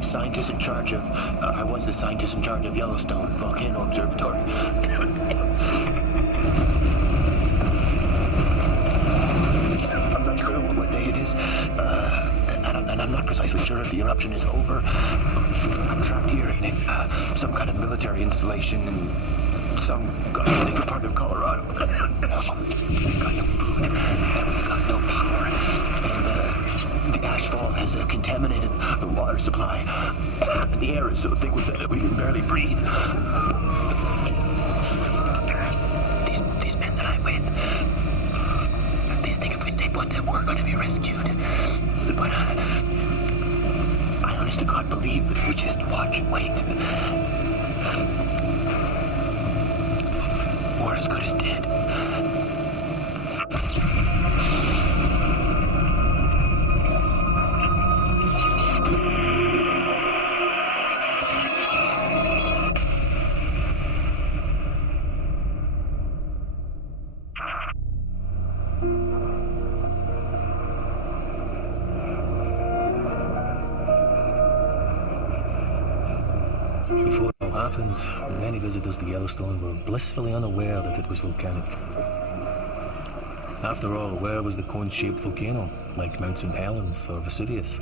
scientist in charge of... I was the scientist in charge of Yellowstone Volcano Observatory. I'm not sure what day it is, and I'm not precisely sure if the eruption is over. I'm trapped here in some kind of military installation in some godforsaken part of Colorado. We've got no food, and we've got no power, and the ashfall has contaminated the water supply, and the air is so thick with it that we can barely breathe. These men that I'm with, they think if we stay put that we're going to be rescued, but I honest to God believe if we just watch and wait, we're as good as dead. Before it all happened, many visitors to Yellowstone were blissfully unaware that it was volcanic. After all, where was the cone-shaped volcano, like Mount St. Helens or Vesuvius?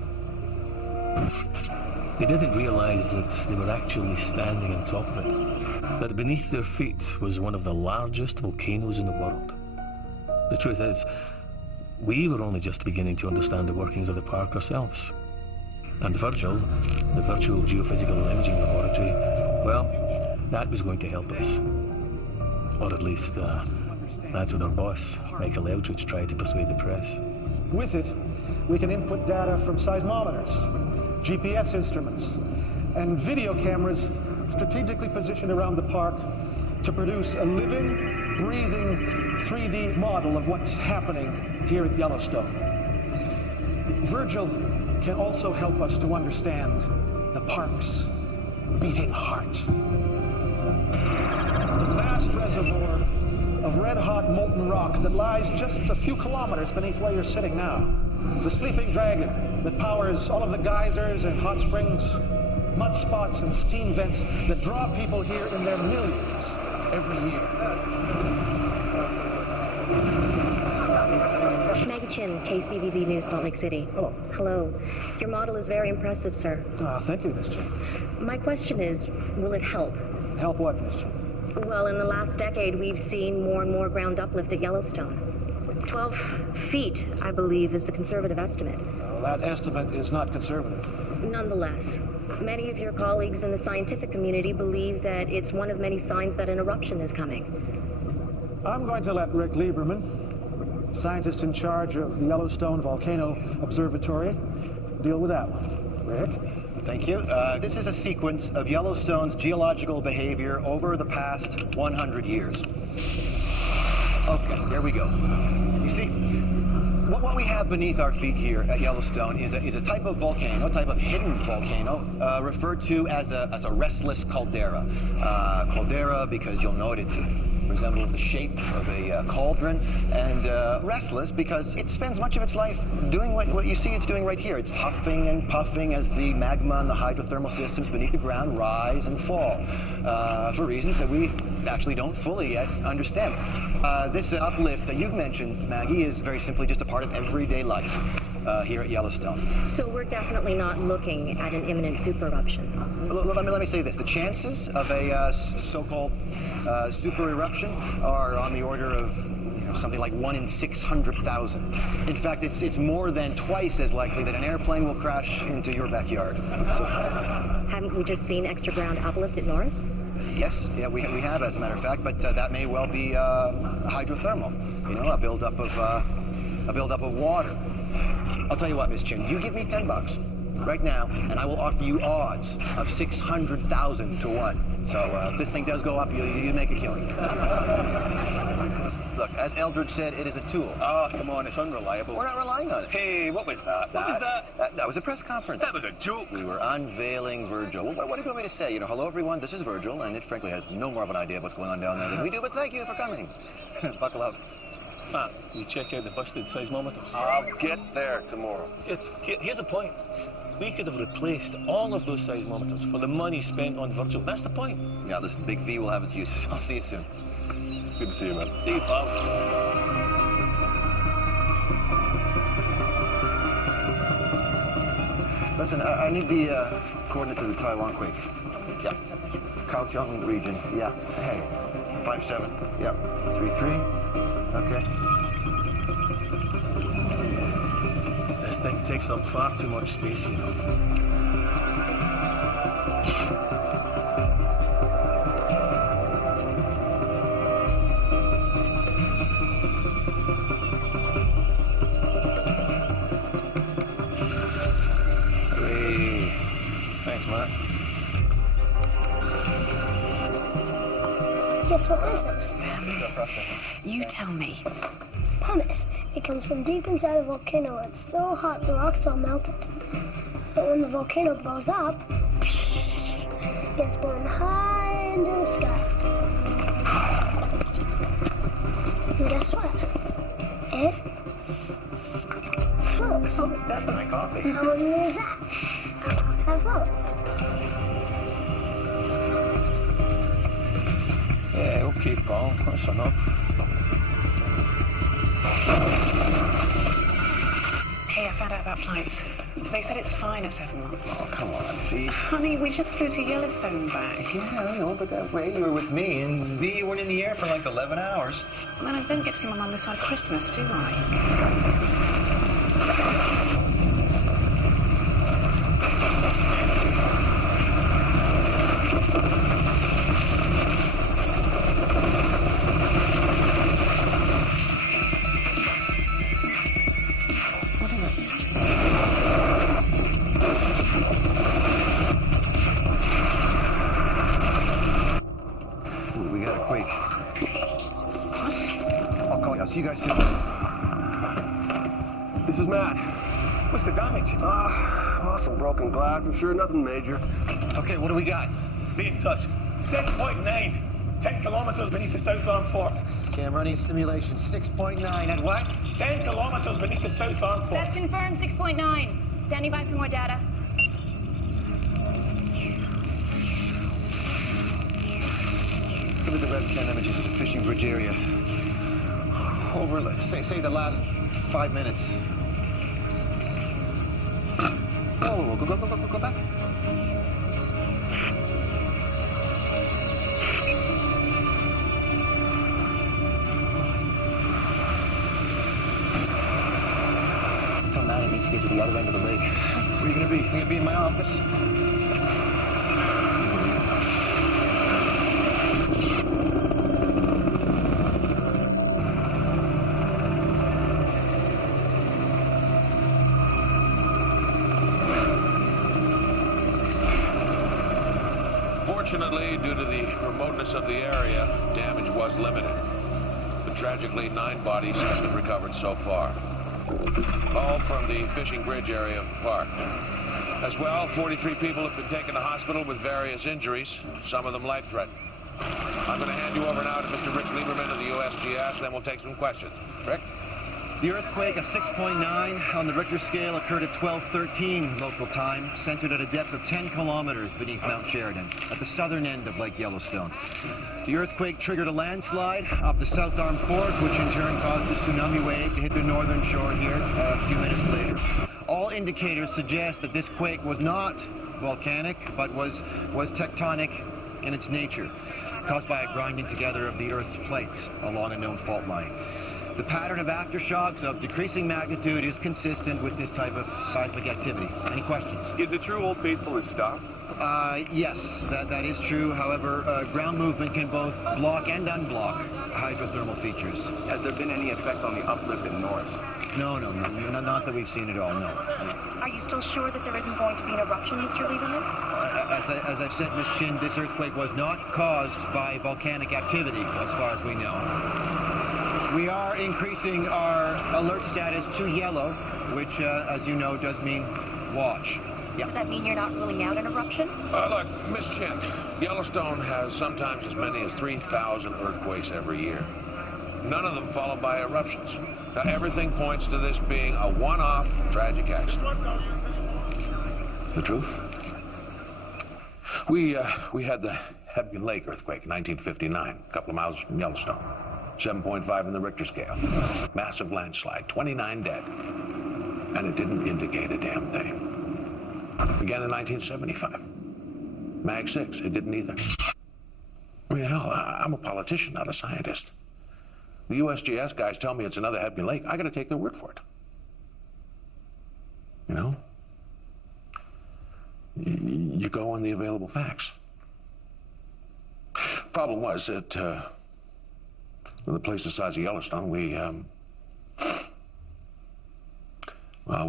They didn't realize that they were actually standing on top of it, that beneath their feet was one of the largest volcanoes in the world. The truth is, we were only just beginning to understand the workings of the park ourselves. And Virgil, the virtual geophysical imaging laboratory, well, that was going to help us. Or at least, that's what our boss, Michael Eldridge, tried to persuade the press. With it, we can input data from seismometers, GPS instruments, and video cameras strategically positioned around the park to produce a living, breathing 3D model of what's happening here at Yellowstone. Virgil can also help us to understand the park's beating heart. The vast reservoir of red-hot molten rock that lies just a few kilometers beneath where you're sitting now. The sleeping dragon that powers all of the geysers and hot springs, mud spots and steam vents that draw people here in their millions every year. Maggie Chin, KCVZ News, Salt Lake City. Hello. Hello. Your model is very impressive, sir. Thank you, Miss Chin. My question is, will it help? Help what, Miss Chin? Well, in the last decade, we've seen more and more ground uplift at Yellowstone. 12 feet, I believe, is the conservative estimate. Well, that estimate is not conservative. Nonetheless, many of your colleagues in the scientific community believe that it's one of many signs that an eruption is coming. I'm going to let Rick Lieberman, scientist in charge of the Yellowstone Volcano Observatory, deal with that one. Rick? Thank you. This is a sequence of Yellowstone's geological behavior over the past 100 years. Okay, here we go. You see, what we have beneath our feet here at Yellowstone is a type of volcano, a type of hidden volcano, referred to as a restless caldera. Caldera because you'll note it resembles the shape of a cauldron, and restless because it spends much of its life doing what you see it's doing right here. It's huffing and puffing as the magma and the hydrothermal systems beneath the ground rise and fall for reasons that we actually don't fully yet understand. This uplift that you've mentioned, Maggie, is very simply just a part of everyday life here at Yellowstone. So we're definitely not looking at an imminent super eruption. Let me say this. The chances of a so-called super eruption are on the order of something like 1 in 600,000. In fact, it's more than twice as likely that an airplane will crash into your backyard. So, haven't we just seen extra ground uplift at Norris? Yes, yeah, we have, as a matter of fact, but that may well be hydrothermal. A buildup of water. I'll tell you what, Miss Chin, you give me $10 right now, and I will offer you odds of 600,000 to 1. So if this thing does go up, you make a killing. Look, as Eldridge said, it is a tool. Oh, come on, it's unreliable. We're not relying on it. Hey, what was that? What was that? That was a press conference. That was a joke. We were unveiling Virgil. What do you want me to say? Hello, everyone, this is Virgil, and it frankly has no more of an idea of what's going on down there than we do, but thank you for coming. Buckle up. Matt, you check out the busted seismometers. I'll get there tomorrow. Here's the point. We could have replaced all of those seismometers for the money spent on virtual. That's the point. Yeah, listen, Big V will have its uses. I'll see you soon. Good to see you, man. See you, pal. Listen, I need the coordinates of the Taiwan quake. Yeah. Kaohsiung region. Yeah. Hey. 57. Yep. 33. Okay. This thing takes up far too much space, you know. Hey. Thanks, Matt. Guess what this is? You tell me. Pumice. It comes from deep inside a volcano. It's so hot the rocks all melted. But when the volcano blows up, it's blown high into the sky. And guess what? It floats. Oh, that's my coffee. How many is that? That floats. Yeah, okay, pal. That's enough. Hey, I found out about flights. They said it's fine at 7 months. Oh, come on, Fee. Honey, we just flew to Yellowstone and back. Yeah, I know, but that way you were with me, and B, you weren't in the air for like 11 hours. And then I don't get to see my mum this side of Christmas, do I? We got a quake. I'll call you. I'll see you guys soon. This is Matt. What's the damage? Some broken glass. I'm sure nothing major. Okay, what do we got? Be in touch. 7.9. 10 kilometers beneath the South Arm Fort. Okay, I'm running simulation 6.9 at what? 10 kilometers beneath the South Arm Fort. That's confirmed, 6.9. Standing by for more data. Look at the webcam images of the fishing bridge area. Over, say the last 5 minutes. Whoa, go back. Tell Matt he needs to get to the other end of the lake. Where are you gonna be? I'm gonna be in my office. Fortunately, due to the remoteness of the area, damage was limited. But tragically, 9 bodies have been recovered so far. All from the fishing bridge area of the park. As well, 43 people have been taken to hospital with various injuries, some of them life-threatening. I'm going to hand you over now to Mr. Rick Lieberman of the USGS, then we'll take some questions. Rick? The earthquake, a 6.9 on the Richter scale, occurred at 12:13 local time, centered at a depth of 10 kilometers beneath Mount Sheridan, at the southern end of Lake Yellowstone. The earthquake triggered a landslide off the South Arm Fort, which in turn caused a tsunami wave to hit the northern shore here a few minutes later. All indicators suggest that this quake was not volcanic, but was tectonic in its nature, caused by a grinding together of the Earth's plates along a known fault line. The pattern of aftershocks of decreasing magnitude is consistent with this type of seismic activity. Any questions? Is it true Old Faithful is stopped? Yes, that is true. However, ground movement can both block and unblock hydrothermal features. Has there been any effect on the uplift in Norris? No, not that we've seen at all, no. Are you still sure that there isn't going to be an eruption, Mr. Lieberman? As I've said, Miss Chin, this earthquake was not caused by volcanic activity, as far as we know. We are increasing our alert status to yellow, which, as you know, does mean watch. Yeah. Does that mean you're not ruling out an eruption? Look, Miss Chin, Yellowstone has sometimes as many as 3,000 earthquakes every year. None of them followed by eruptions. Now, everything points to this being a one-off tragic accident. The truth? We had the Hebgen Lake earthquake in 1959, a couple of miles from Yellowstone. 7.5 in the Richter scale. Massive landslide, 29 dead. And it didn't indicate a damn thing. Again in 1975. Mag 6, it didn't either. I mean, hell, I'm a politician, not a scientist. The USGS guys tell me it's another Hebgen Lake. I gotta take their word for it. You know? You go on the available facts. Problem was that, with a place the size of Yellowstone, we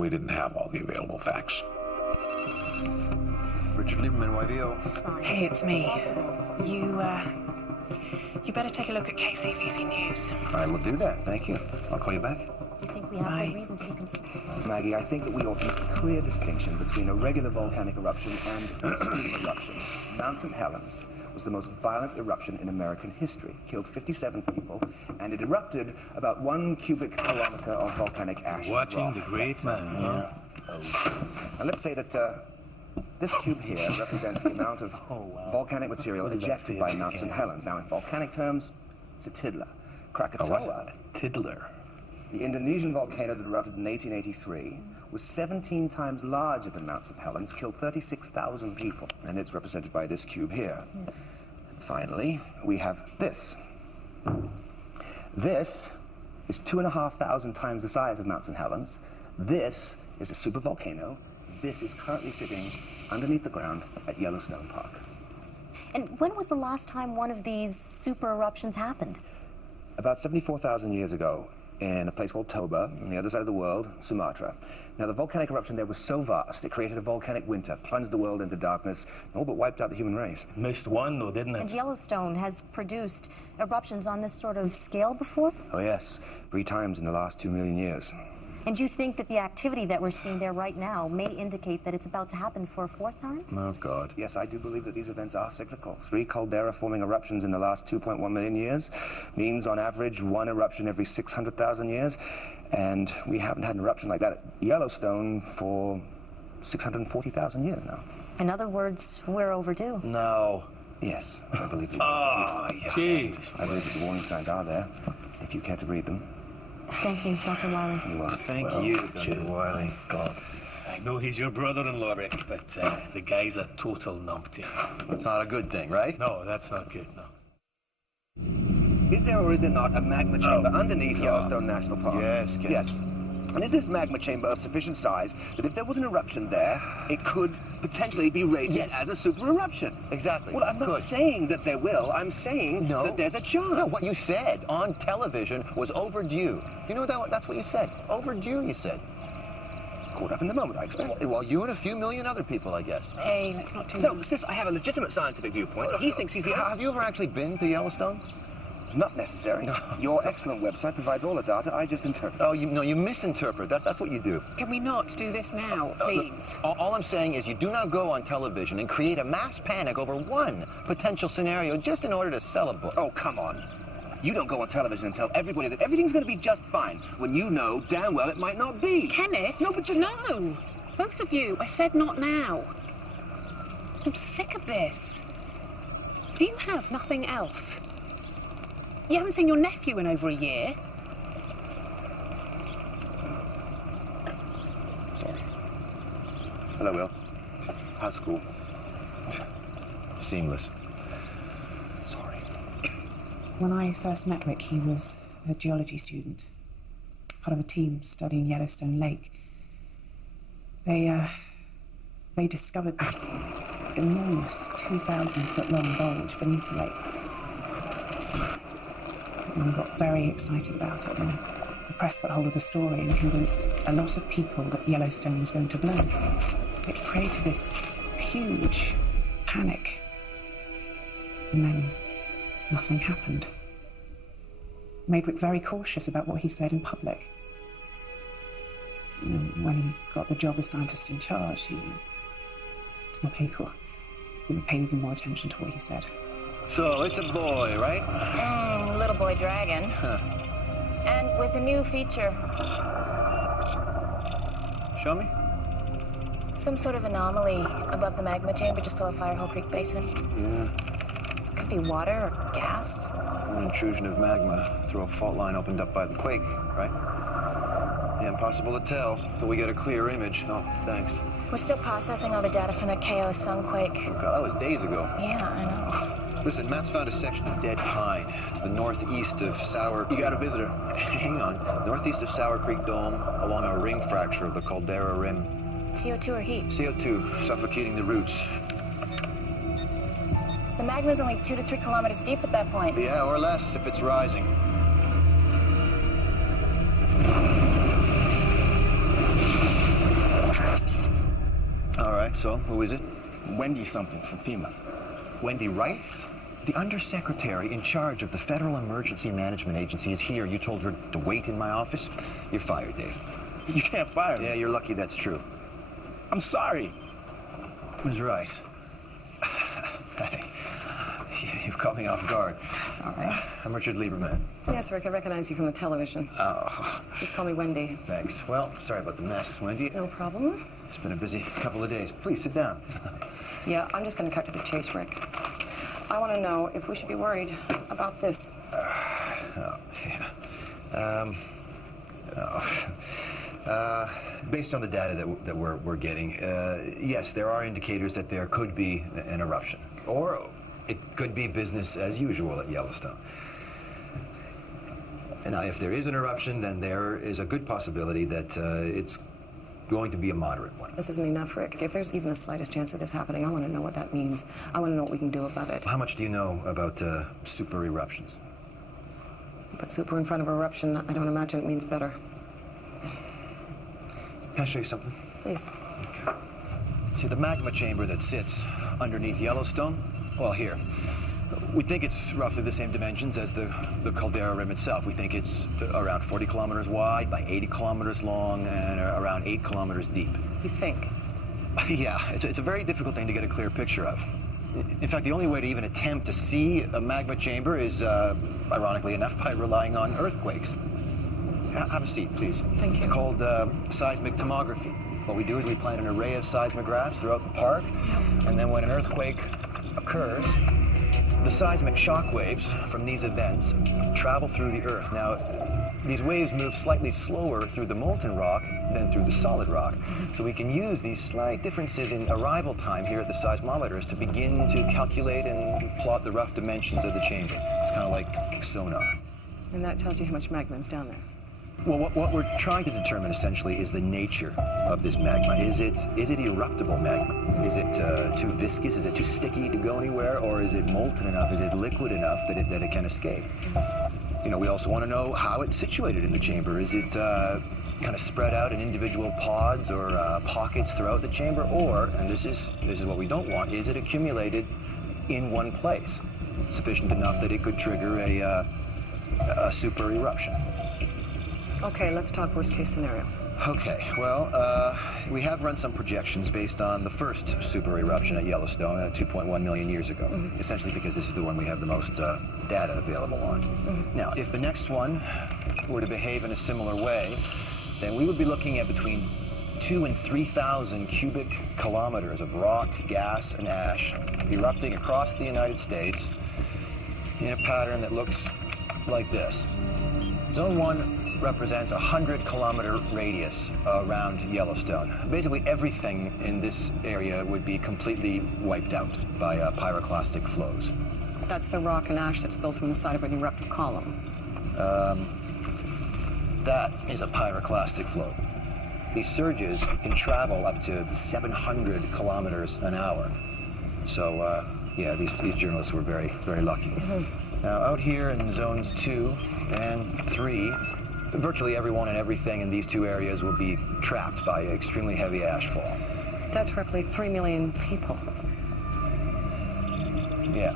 didn't have all the available facts. Richard Lieberman, YVO. Hey, it's me. You better take a look at KCVZ News. I will do that, thank you. I'll call you back. I think we have good reason to be concerned. Maggie, I think that we ought to make a clear distinction between a regular volcanic eruption and an eruption. Mount St. Helens was the most violent eruption in American history, killed 57 people, and it erupted about 1 cubic kilometer of volcanic ash. Watching the great man, huh? And let's say that this cube here represents the amount of volcanic material ejected by Mount St. Helens. Now, in volcanic terms, it's a tiddler. Krakatoa, Tiddler. the Indonesian volcano that erupted in 1883, was 17 times larger than Mount St. Helens, killed 36,000 people, and it's represented by this cube here. Finally, we have this. This is 2,500 times the size of Mount St. Helens. This is a supervolcano. This is currently sitting underneath the ground at Yellowstone Park. And when was the last time one of these super eruptions happened? About 74,000 years ago, in a place called Toba, on the other side of the world, Sumatra. Now, the volcanic eruption there was so vast, it created a volcanic winter, plunged the world into darkness, and all but wiped out the human race. Missed one, though, didn't it? And Yellowstone has produced eruptions on this sort of scale before? Oh, yes. 3 times in the last 2 million years. And you think that the activity that we're seeing there right now may indicate that it's about to happen for a 4th time? Oh, God. Yes, I do believe that these events are cyclical. 3 caldera-forming eruptions in the last 2.1 million years means, on average, 1 eruption every 600,000 years. And we haven't had an eruption like that at Yellowstone for 640,000 years now. In other words, we're overdue. No. Yes, I believe that. Jeez. I believe that the warning signs are there, if you care to read them. Thank you, Dr. Wiley. You're welcome. Thank you, Dr. Wiley. God. I know he's your brother-in-law, Rick, but the guy's a total numpty. That's not a good thing, right? No, that's not good, no. Is there or is there not a magma chamber underneath Yellowstone National Park? Yes, Yes. And is this magma chamber of sufficient size that if there was an eruption there, it could potentially be rated as a super eruption? Exactly. Well, I'm not saying that there will. I'm saying that there's a chance. No, what you said on television was overdue. Do you know that's what you said? Overdue, you said. Caught up in the moment, I expect. Well, you and a few million other people, I guess. Hey, let's not do No, sis, I have a legitimate scientific viewpoint. He thinks he's the... Have you ever actually been to Yellowstone? It's not necessary. Your excellent website provides all the data. I just interpret. Oh, you misinterpret. That's what you do. Can we not do this now, please? All I'm saying is you do not go on television and create a mass panic over one potential scenario just in order to sell a book. Oh, come on. You don't go on television and tell everybody that everything's going to be just fine when you know damn well it might not be. Kenneth? No, but just... No! Both of you. I said not now. I'm sick of this. Do you have nothing else? You haven't seen your nephew in over a year. Sorry. Hello, Will. How's school? Seamless. Sorry. When I first met Rick, he was a geology student, part of a team studying Yellowstone Lake. They discovered this enormous 2,000-foot-long bulge beneath the lake. And we got very excited about it, and the press got hold of the story and convinced a lot of people that Yellowstone was going to blow. It created this huge panic, and then nothing happened. It made Rick very cautious about what he said in public. You know, when he got the job as scientist in charge, he paid even more attention to what he said. So, it's a boy, right? Little boy dragon. Huh. And with a new feature. Show me. Some sort of anomaly above the magma chamber just below Firehole Creek Basin. Yeah. Could be water or gas. An intrusion of magma through a fault line opened up by the quake, right? Yeah, impossible to tell till we get a clear image. Oh, thanks. We're still processing all the data from that KOS sunquake. Oh, God, that was days ago. Yeah, I know. Listen, Matt's found a section of dead pine to the northeast of Sour Creek. You got a visitor. Hang on. Northeast of Sour Creek Dome, along a ring fracture of the Caldera Rim. CO2 or heat? CO2, suffocating the roots. The magma's only 2 to 3 kilometers deep at that point. Yeah, or less if it's rising. All right, so who is it? Wendy something from FEMA. Wendy Rice? The undersecretary in charge of the Federal Emergency Management Agency is here. You told her to wait in my office? You're fired, Dave. You can't fire me. Yeah, you're lucky that's true. I'm sorry. Ms. Rice. Hey, you've caught me off guard. Sorry. I'm Richard Lieberman. Yes, Rick, I recognize you from the television. Oh. Just call me Wendy. Thanks. Well, sorry about the mess, Wendy. No problem. It's been a busy couple of days. Please sit down. Yeah, I'm just going to cut to the chase, Rick. I want to know if we should be worried about this. Based on the data that we're getting, yes, there are indicators that there could be an eruption. Or it could be business as usual at Yellowstone. Now, if there is an eruption, then there is a good possibility that it's going to be a moderate one. This isn't enough, Rick. If there's even the slightest chance of this happening, I want to know what that means. I want to know what we can do about it. How much do you know about super eruptions? But super in front of eruption, I don't imagine it means better. Can I show you something? Please. Okay. See the magma chamber that sits underneath Yellowstone? Well, here. We think it's roughly the same dimensions as the Caldera Rim itself. We think it's around 40 kilometers wide by 80 kilometers long and around 8 kilometers deep. You think? Yeah, it's a very difficult thing to get a clear picture of. In fact, the only way to even attempt to see a magma chamber is, ironically enough, by relying on earthquakes. Have a seat, please. Thank you. It's called seismic tomography. What we do is we plant an array of seismographs throughout the park, and then when an earthquake occurs, the seismic shock waves from these events travel through the earth. Now, these waves move slightly slower through the molten rock than through the solid rock. So we can use these slight differences in arrival time here at the seismometers to begin to calculate and plot the rough dimensions of the chamber. It's kind of like sonar. And that tells you how much magma is down there. Well, what we're trying to determine essentially is the nature of this magma. Is it eruptible magma? Is it too viscous? Is it too sticky to go anywhere? Or is it molten enough? Is it liquid enough that it can escape? You know, we also want to know how it's situated in the chamber. Is it kind of spread out in individual pods or pockets throughout the chamber? Or, and this is what we don't want, is it accumulated in one place, sufficient enough that it could trigger a super eruption? Okay, let's talk worst case scenario. Okay, well, we have run some projections based on the first super eruption at Yellowstone 2.1 million years ago, essentially because this is the one we have the most data available on. Now, if the next one were to behave in a similar way, then we would be looking at between 2,000 and 3,000 cubic kilometers of rock, gas, and ash erupting across the United States in a pattern that looks like this. Zone 1 represents a 100-kilometer radius around Yellowstone. Basically, everything in this area would be completely wiped out by pyroclastic flows. That's the rock and ash that spills from the side of an eruptive column. That is a pyroclastic flow. These surges can travel up to 700 kilometers an hour. So, yeah, these journalists were very, very lucky. Now, out here in zones 2 and 3, virtually everyone and everything in these two areas will be trapped by extremely heavy ashfall. That's roughly 3 million people. Yeah.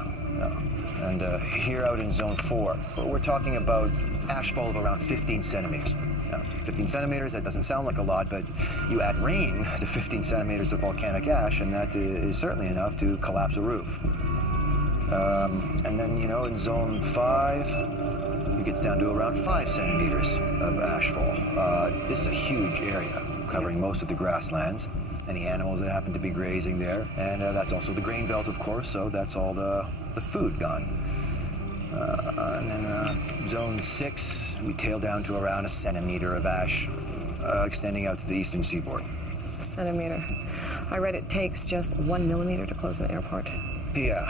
And here out in zone 4, we're talking about ashfall of around 15 centimeters. Now, 15 centimeters, that doesn't sound like a lot, but you add rain to 15 centimeters of volcanic ash, and that is certainly enough to collapse a roof. And then, you know, in zone 5, gets down to around 5 centimeters of ashfall. This is a huge area covering most of the grasslands. Any animals that happen to be grazing there. And that's also the grain belt, of course, so that's all the food gone. And then zone 6, we tail down to around 1 centimeter of ash, extending out to the eastern seaboard. A centimeter. I read it takes just 1 millimeter to close an airport. Yeah,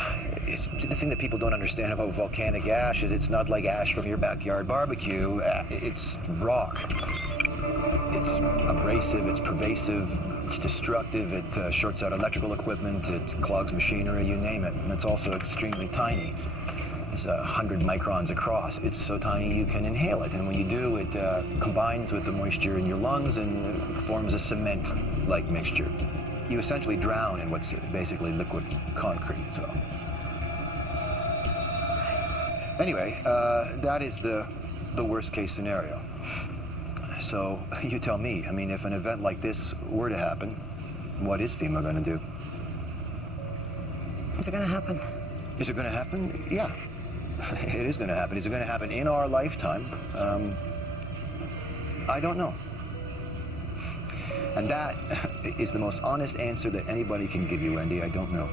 the thing that people don't understand about volcanic ash is it's not like ash from your backyard barbecue. It's rock. It's abrasive, it's pervasive, it's destructive, it shorts out electrical equipment, it clogs machinery, you name it. And it's also extremely tiny. It's 100 microns across. It's so tiny you can inhale it, and when you do, it combines with the moisture in your lungs and forms a cement-like mixture. You essentially drown in what's basically liquid concrete, so. Anyway, that is the worst case scenario. So you tell me, I mean, if an event like this were to happen, what is FEMA gonna do? Is it gonna happen? Is it gonna happen? Yeah, it is gonna happen. Is it gonna happen in our lifetime? I don't know. And that is the most honest answer that anybody can give you, Wendy. I don't know.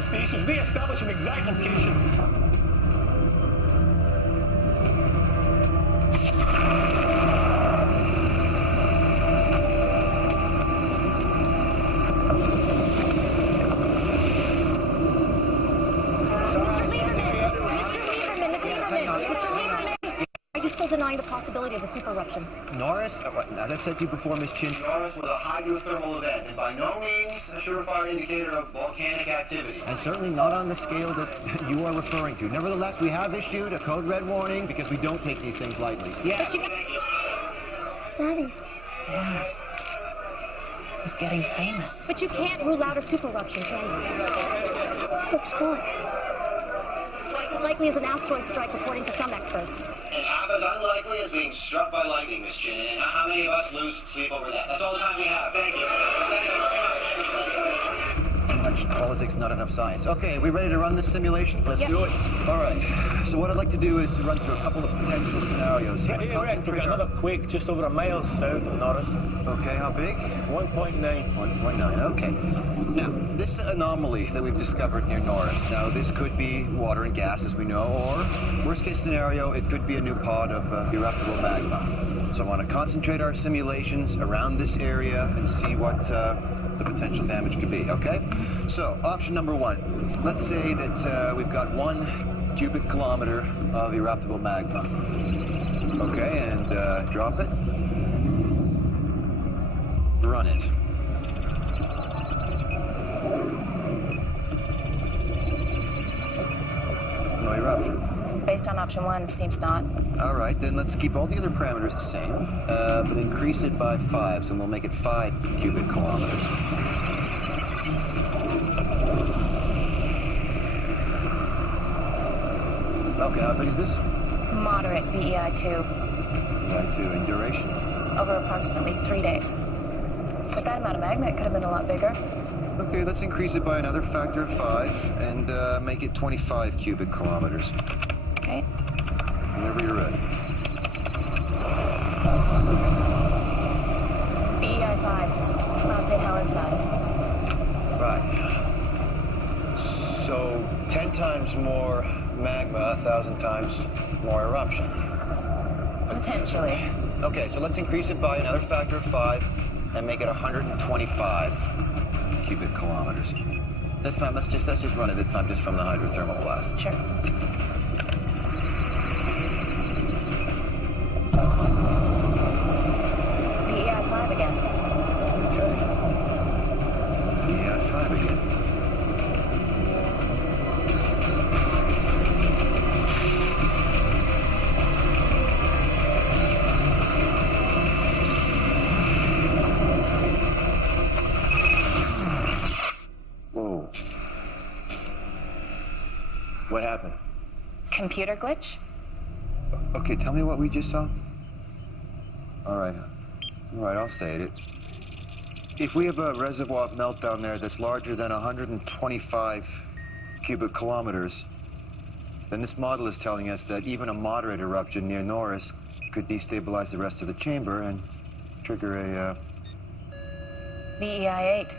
Stations. They establish an exact location. Denying the possibility of a super eruption. Norris, as I've said to you before, Miss Chin, Norris was a hydrothermal event, and by no means a surefire indicator of volcanic activity. And certainly not on the scale that you are referring to. Nevertheless, we have issued a code red warning because we don't take these things lightly. Yes. Daddy. Yeah. He's getting famous. But you can't rule out a super eruption, can you? What's what? Twice as likely as an asteroid strike, according to some experts. And half as unlikely as being struck by lightning, Miss Chin. And how many of us lose sleep over that? That's all the time we have. Thank you. Thank you very much. Too much politics, not enough science. Okay, we ready to run this simulation? Let's do it. All right. So what I'd like to do is run through a couple of potential scenarios here. Hey, Rick, we've got another quake just over a mile south of Norris. Okay, how big? 1.9. 1.9, okay. Now, this anomaly that we've discovered near Norris, now this could be water and gas, as we know, or worst case scenario, it could be a new pod of eruptible magma. So I want to concentrate our simulations around this area and see what the potential damage could be, okay? So, option number one. Let's say that we've got 1 cubic kilometer of eruptible magma. Okay, and drop it. Run it. No eruption. Based on option 1, seems not. All right, then let's keep all the other parameters the same, but increase it by 5, so we'll make it 5 cubic kilometers. Okay, how big is this? Moderate BEI2. BEI2 in duration? Over approximately 3 days. But that amount of magma, it could have been a lot bigger. Okay, let's increase it by another factor of 5 and make it 25 cubic kilometers. Okay. Whenever you're ready. BEI 5, Mount St. Helens size. Right. So 10 times more magma, 1,000 times more eruption. Potentially. Okay, so let's increase it by another factor of 5 and make it 125 cubic kilometers. This time, let's just run it this time just from the hydrothermal blast. Sure. BEI 5 again. Okay. BEI 5 again. Whoa. What happened? Computer glitch? Okay, tell me what we just saw. All right, I'll state it. If we have a reservoir meltdown there that's larger than 125 cubic kilometers, then this model is telling us that even a moderate eruption near Norris could destabilize the rest of the chamber and trigger a... BEI 8.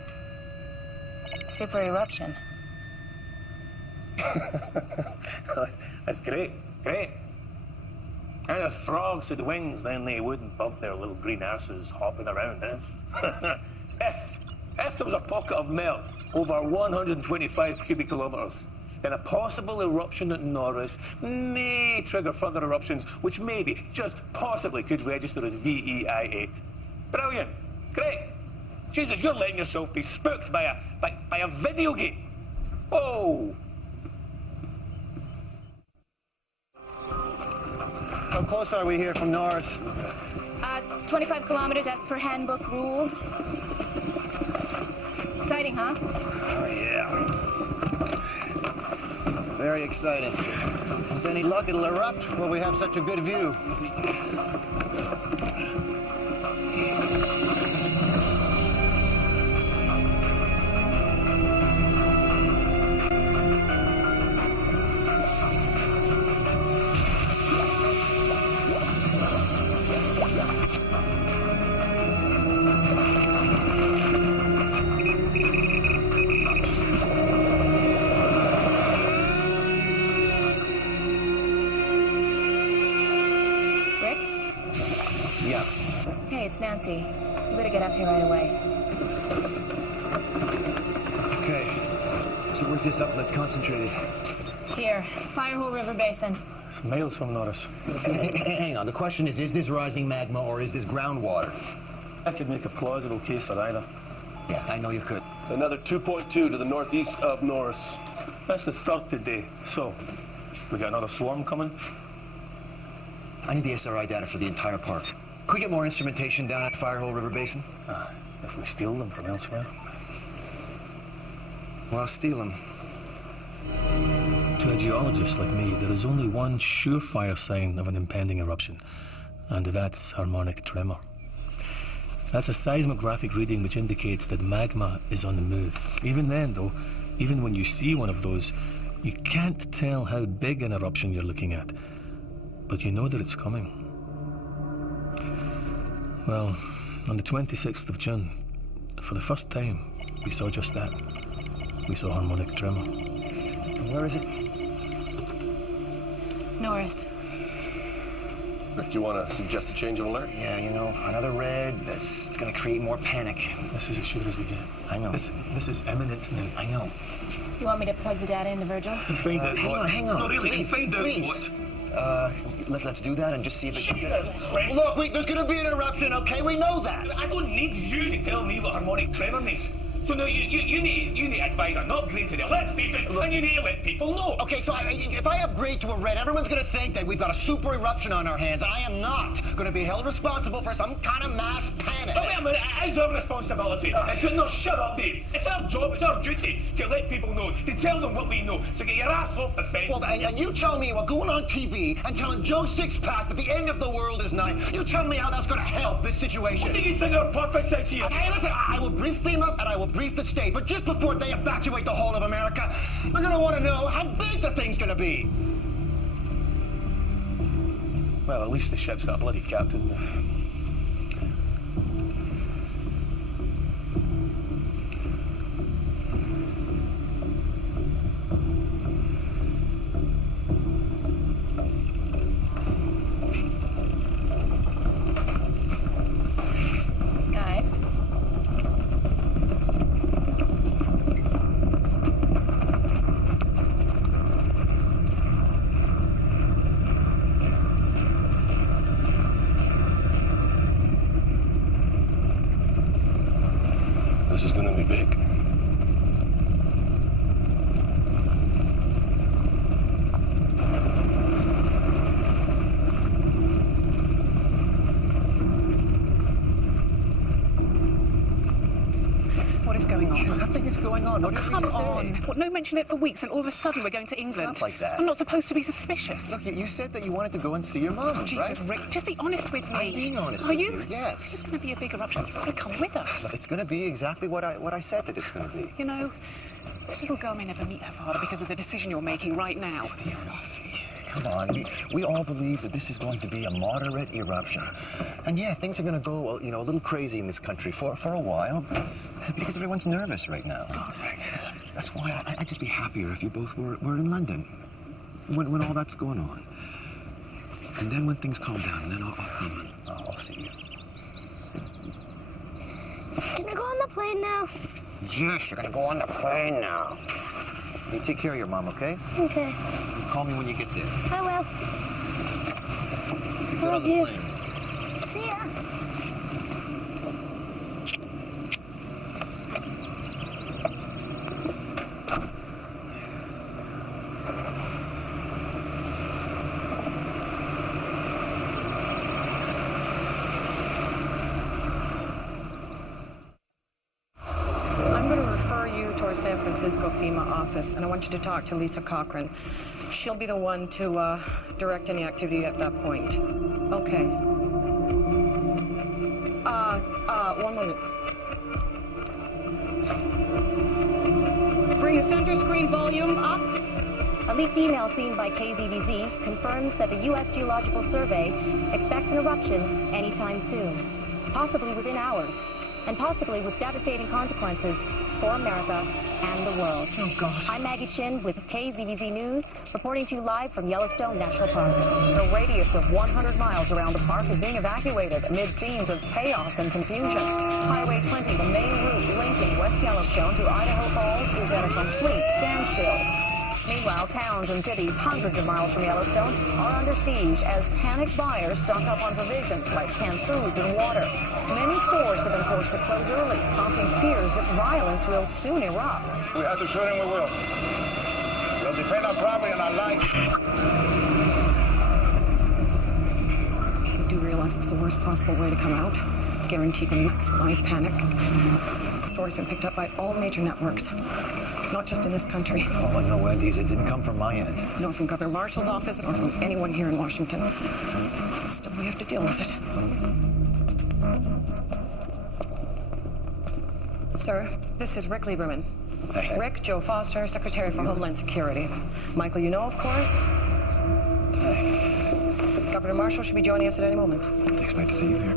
Super eruption. That's great. And if frogs had wings, then they wouldn't bump their little green arses hopping around, eh? If there was a pocket of melt over 125 cubic kilometers, then a possible eruption at Norris may trigger further eruptions, which maybe, just possibly, could register as VEI 8. Brilliant. Great. Jesus, you're letting yourself be spooked by a video game. Whoa. How close are we here from Norris? 25 kilometers as per handbook rules. Exciting, huh? Oh, yeah. Very exciting. With any luck, it'll erupt while we have such a good view. Nancy, you better get up here right away. Okay. So where's this uplift concentrated? Here, Firehole River Basin. It's miles from Norris. Hang on. The question is this rising magma or is this groundwater? I could make a plausible case for either. Yeah, I know you could. Another 2.2 to the northeast of Norris. That's the third today. So, we got another swarm coming? I need the SRI data for the entire park. Could we get more instrumentation down at Firehole River Basin? If we steal them from elsewhere. Well, steal them. To a geologist like me, there is only one surefire sign of an impending eruption, and that's harmonic tremor. That's a seismographic reading which indicates that magma is on the move. Even then, though, even when you see one of those, you can't tell how big an eruption you're looking at, but you know that it's coming. Well, on the 26th of June, for the first time, we saw just that. We saw harmonic tremor. And where is it? Norris. Rick, do you want to suggest a change of alert? Yeah, you know, another red, it's going to create more panic. This is as sure as we get. I know. This is imminent now. I know. You want me to plug the data into Virgil? And find out what... Hang on. No, really, please, find out please. what... Let's do that and just see if it... Look, there's going to be an eruption, okay? We know that. I don't need you to tell me what harmonic tremor means. So now you need to advise an upgrade to the alert status, and you need to let people know. Okay, so if I upgrade to a red, everyone's going to think that we've got a super eruption on our hands. I am not going to be held responsible for some kind of mass panic. Oh, wait a minute, it is our responsibility. No, shut up, Dave. It's our job, it's our duty to let people know, to tell them what we know. So get your ass off the fence. Well, and you tell me we're going on TV and telling Joe Sixpack that the end of the world is nigh. You tell me how that's going to help this situation. What do you think our purpose is here? Hey, listen, I will brief FEMA and I will brief the state, but just before they evacuate the whole of America, they're gonna want to know how big the thing's gonna be. Well, at least the ship's got a bloody captain. Guys. This is gonna be big. What is going on? Nothing is going on. What Oh, do you come mean to say? on. What, no mention of it for weeks, and all of a sudden we're going to England. Not like that. I'm not supposed to be suspicious. Look, you said that you wanted to go and see your mom, Oh, Jesus, right? Rick, just be honest with me. I'm being honest Are with you? you, yes. This is going to be a big eruption. You've got to come with us. It's going to be exactly what I said that it's going to be. You know, this little girl may never meet her father because of the decision you're making right now. Come on, we all believe that this is going to be a moderate eruption. And yeah, things are going to go, well, you know, a little crazy in this country for a while because everyone's nervous right now. God, Rick. That's why I'd just be happier if you both were in London when all that's going on. And then when things calm down, then I'll come and I'll see you. Can I go on the plane now? Yes, you're going to go on the plane now. You take care of your mom, okay? Okay. You call me when you get there. I will. Love you. See ya. I'm going to refer you to our San Francisco FEMA office, and I want you to talk to Lisa Cochran. She'll be the one to direct any activity at that point. Okay. One moment. Bring the center screen volume up. A leaked email seen by KZVZ confirms that the U.S. Geological Survey expects an eruption anytime soon, possibly within hours, and possibly with devastating consequences for America and the world. Oh, God. I'm Maggie Chin with KZVZ News, reporting to you live from Yellowstone National Park. The radius of 100 miles around the park is being evacuated amid scenes of chaos and confusion. Highway 20, the main route linking West Yellowstone to Idaho Falls, is at a complete standstill. Meanwhile, towns and cities hundreds of miles from Yellowstone are under siege as panicked buyers stock up on provisions like canned foods and water. Many stores have been forced to close early, prompting fears that violence will soon erupt. We have to shoot him, we will. We'll defend our property and our life. We do realize it's the worst possible way to come out. Guaranteed to maximize panic. The story's been picked up by all major networks. Not just in this country. All I know, Wendy, is it didn't come from my end. Nor from Governor Marshall's office, nor from anyone here in Washington. Still, we have to deal with it. Sir, this is Rick Lieberman. Hey. Rick, Joe Foster, Secretary for Homeland Security. Michael, you know, of course. Hey. Governor Marshall should be joining us at any moment. Expect to see you here.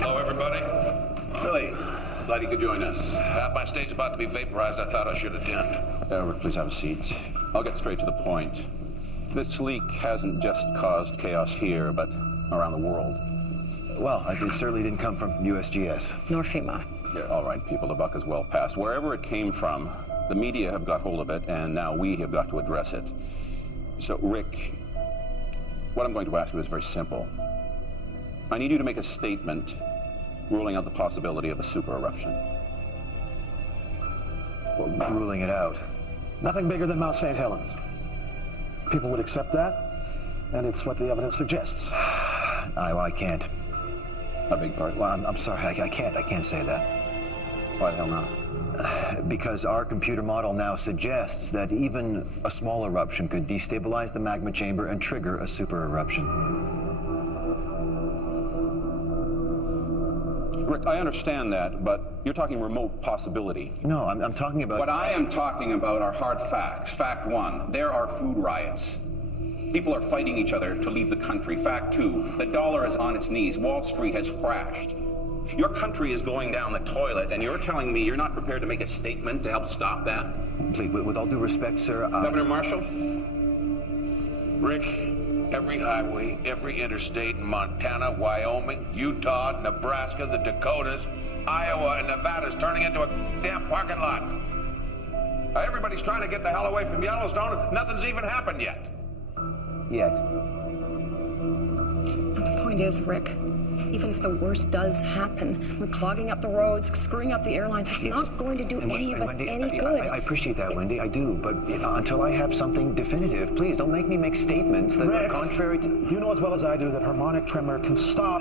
Hello, everybody. Billy, glad you could join us. My state's about to be vaporized. I thought I should attend. Rick, please have a seat. I'll get straight to the point. This leak hasn't just caused chaos here, but around the world. Well, it certainly didn't come from USGS. Nor FEMA. Yeah, all right, people, the buck is well past. Wherever it came from, the media have got hold of it, and now we have got to address it. So, Rick, what I'm going to ask you is very simple. I need you to make a statement ruling out the possibility of a super eruption. Well, ruling it out. Nothing bigger than Mount St. Helens. People would accept that, and it's what the evidence suggests. I can't. I beg pardon? Well, I'm sorry, I can't say that. Why the hell not? Because our computer model now suggests that even a small eruption could destabilize the magma chamber and trigger a super eruption. Rick, I understand that, but you're talking remote possibility. No, I'm talking about... What I am talking about are hard facts. Fact one, there are food riots. People are fighting each other to leave the country. Fact two, the dollar is on its knees. Wall Street has crashed. Your country is going down the toilet, and you're telling me you're not prepared to make a statement to help stop that? Please, with all due respect, sir... Governor Marshall? Rick, every highway, every interstate in Montana, Wyoming, Utah, Nebraska, the Dakotas, Iowa, and Nevada is turning into a damn parking lot. Everybody's trying to get the hell away from Yellowstone. Nothing's even happened yet. Yet. But the point is, Rick, even if the worst does happen, with clogging up the roads, screwing up the airlines, it's not going to do any of us any good. I appreciate that, Wendy, I do. But until I have something definitive, please don't make me make statements that are contrary to... You know as well as I do that harmonic tremor can stop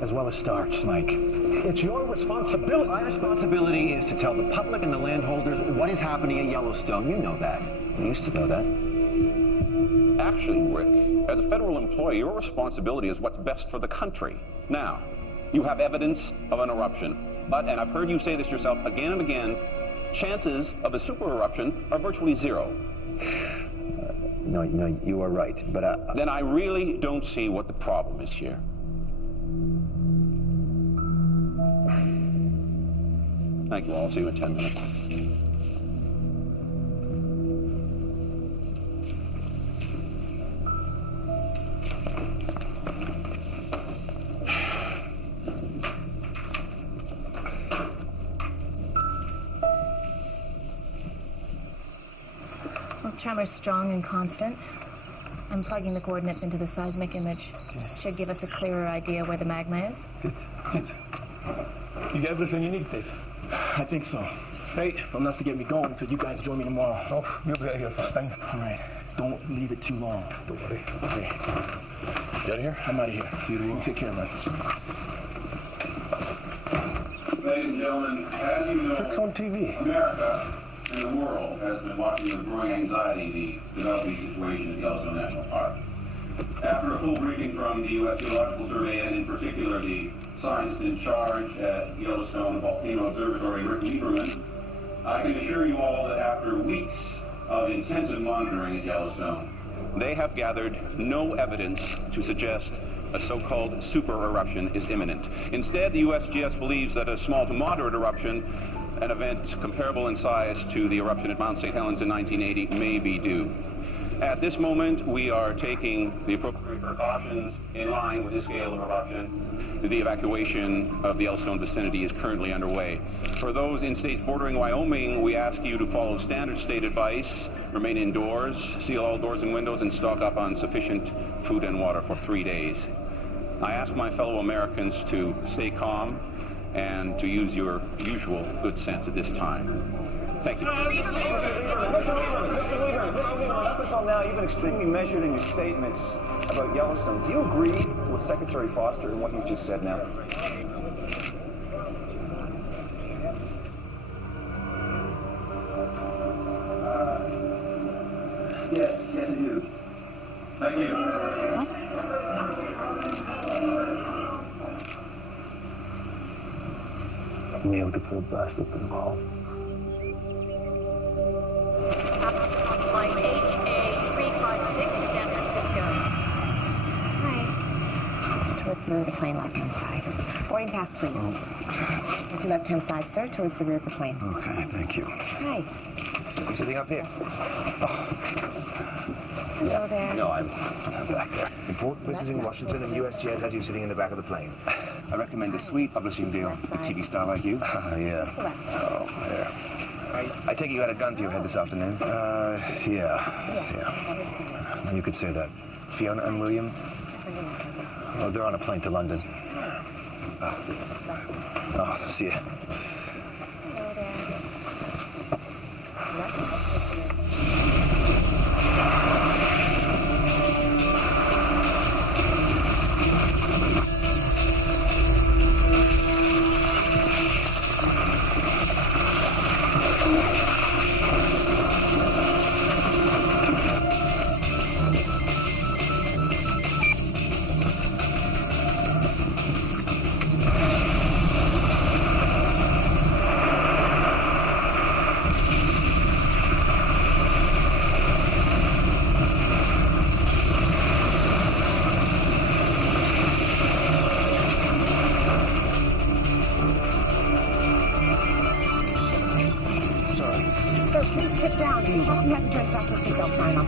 as well as start. Mike. It's your responsibility. My responsibility is to tell the public and the landholders what is happening at Yellowstone. You know that. You used to know that. Actually, Rick, as a federal employee, your responsibility is what's best for the country. Now, you have evidence of an eruption, but, and I've heard you say this yourself again and again, chances of a super eruption are virtually zero. No, you are right, but Then I really don't see what the problem is here. Thank you all. I'll see you in 10 minutes. Well, tremor's strong and constant. I'm plugging the coordinates into the seismic image. Should give us a clearer idea where the magma is. Good. You got everything you need, Dave? I think so. Right, enough to get me going until you guys join me tomorrow. Oh, you'll be out of here first thing. All right, don't leave it too long. Don't worry. Okay. You out of here? I'm out of here. See you tomorrow. Take care, man. Ladies and gentlemen, as you know, It's on TV. America and the world has been watching with growing anxiety the developing situation at Yellowstone National Park. After a full briefing from the U.S. Geological Survey and in particular the scientist in charge at Yellowstone Volcano Observatory, Rick Lieberman, I can assure you all that after weeks of intensive monitoring at Yellowstone, they have gathered no evidence to suggest a so-called super eruption is imminent. Instead, the USGS believes that a small to moderate eruption, an event comparable in size to the eruption at Mount St. Helens in 1980, may be due. At this moment, we are taking the appropriate precautions in line with the scale of eruption. The evacuation of the Yellowstone vicinity is currently underway. For those in states bordering Wyoming, we ask you to follow standard state advice, remain indoors, seal all doors and windows, and stock up on sufficient food and water for 3 days. I ask my fellow Americans to stay calm and to use your usual good sense at this time. Thank you. Mr. Lieberman, up until now, you've been extremely measured in your statements about Yellowstone. Do you agree with Secretary Foster in what you just said now? Yes, I do. Thank you. Nailed the poor bastard to the wall. Flight HA356 to San Francisco. Hi. Towards the rear of the plane, left-hand side. Boarding pass, please. To left-hand side, sir, towards the rear of the plane. Okay, thank you. Hi. You sitting up here? Hello there. No, I'm back there. Important business in Washington, and USGS has you sitting in the back of the plane. I recommend a sweet publishing deal with a TV star like you. Yeah. Oh, there. I take it you had a gun to your head this afternoon? Yeah. You could say that. Fiona and William? Oh, they're on a plane to London. Oh, see ya.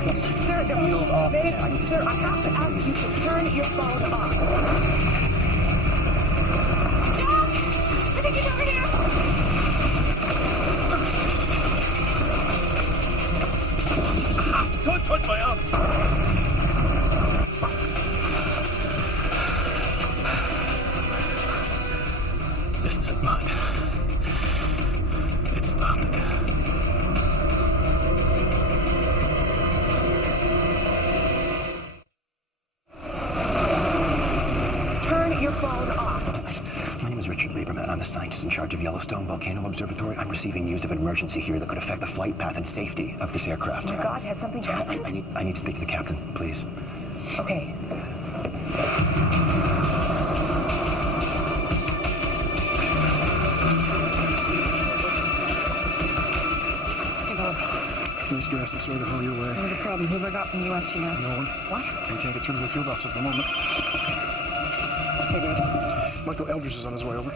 Sir, I have to ask you to turn your phone off. Jack! I think he's over here! Don't touch my arm! This is it, Mac. It started. Turn your phone off. My name is Richard Lieberman. I'm the scientist in charge of Yellowstone Volcano Observatory. I'm receiving news of an emergency here that could affect the flight path and safety of this aircraft. Oh my God, has something happened? I need to speak to the captain, please. Okay. Hey, Bob. Nice dress. I'm sorry to haul you away. No problem. Who have I got from the U.S. GS? No one. What? We can't get through to the field office at the moment. Hey, Dave. Michael Eldridge is on his way over.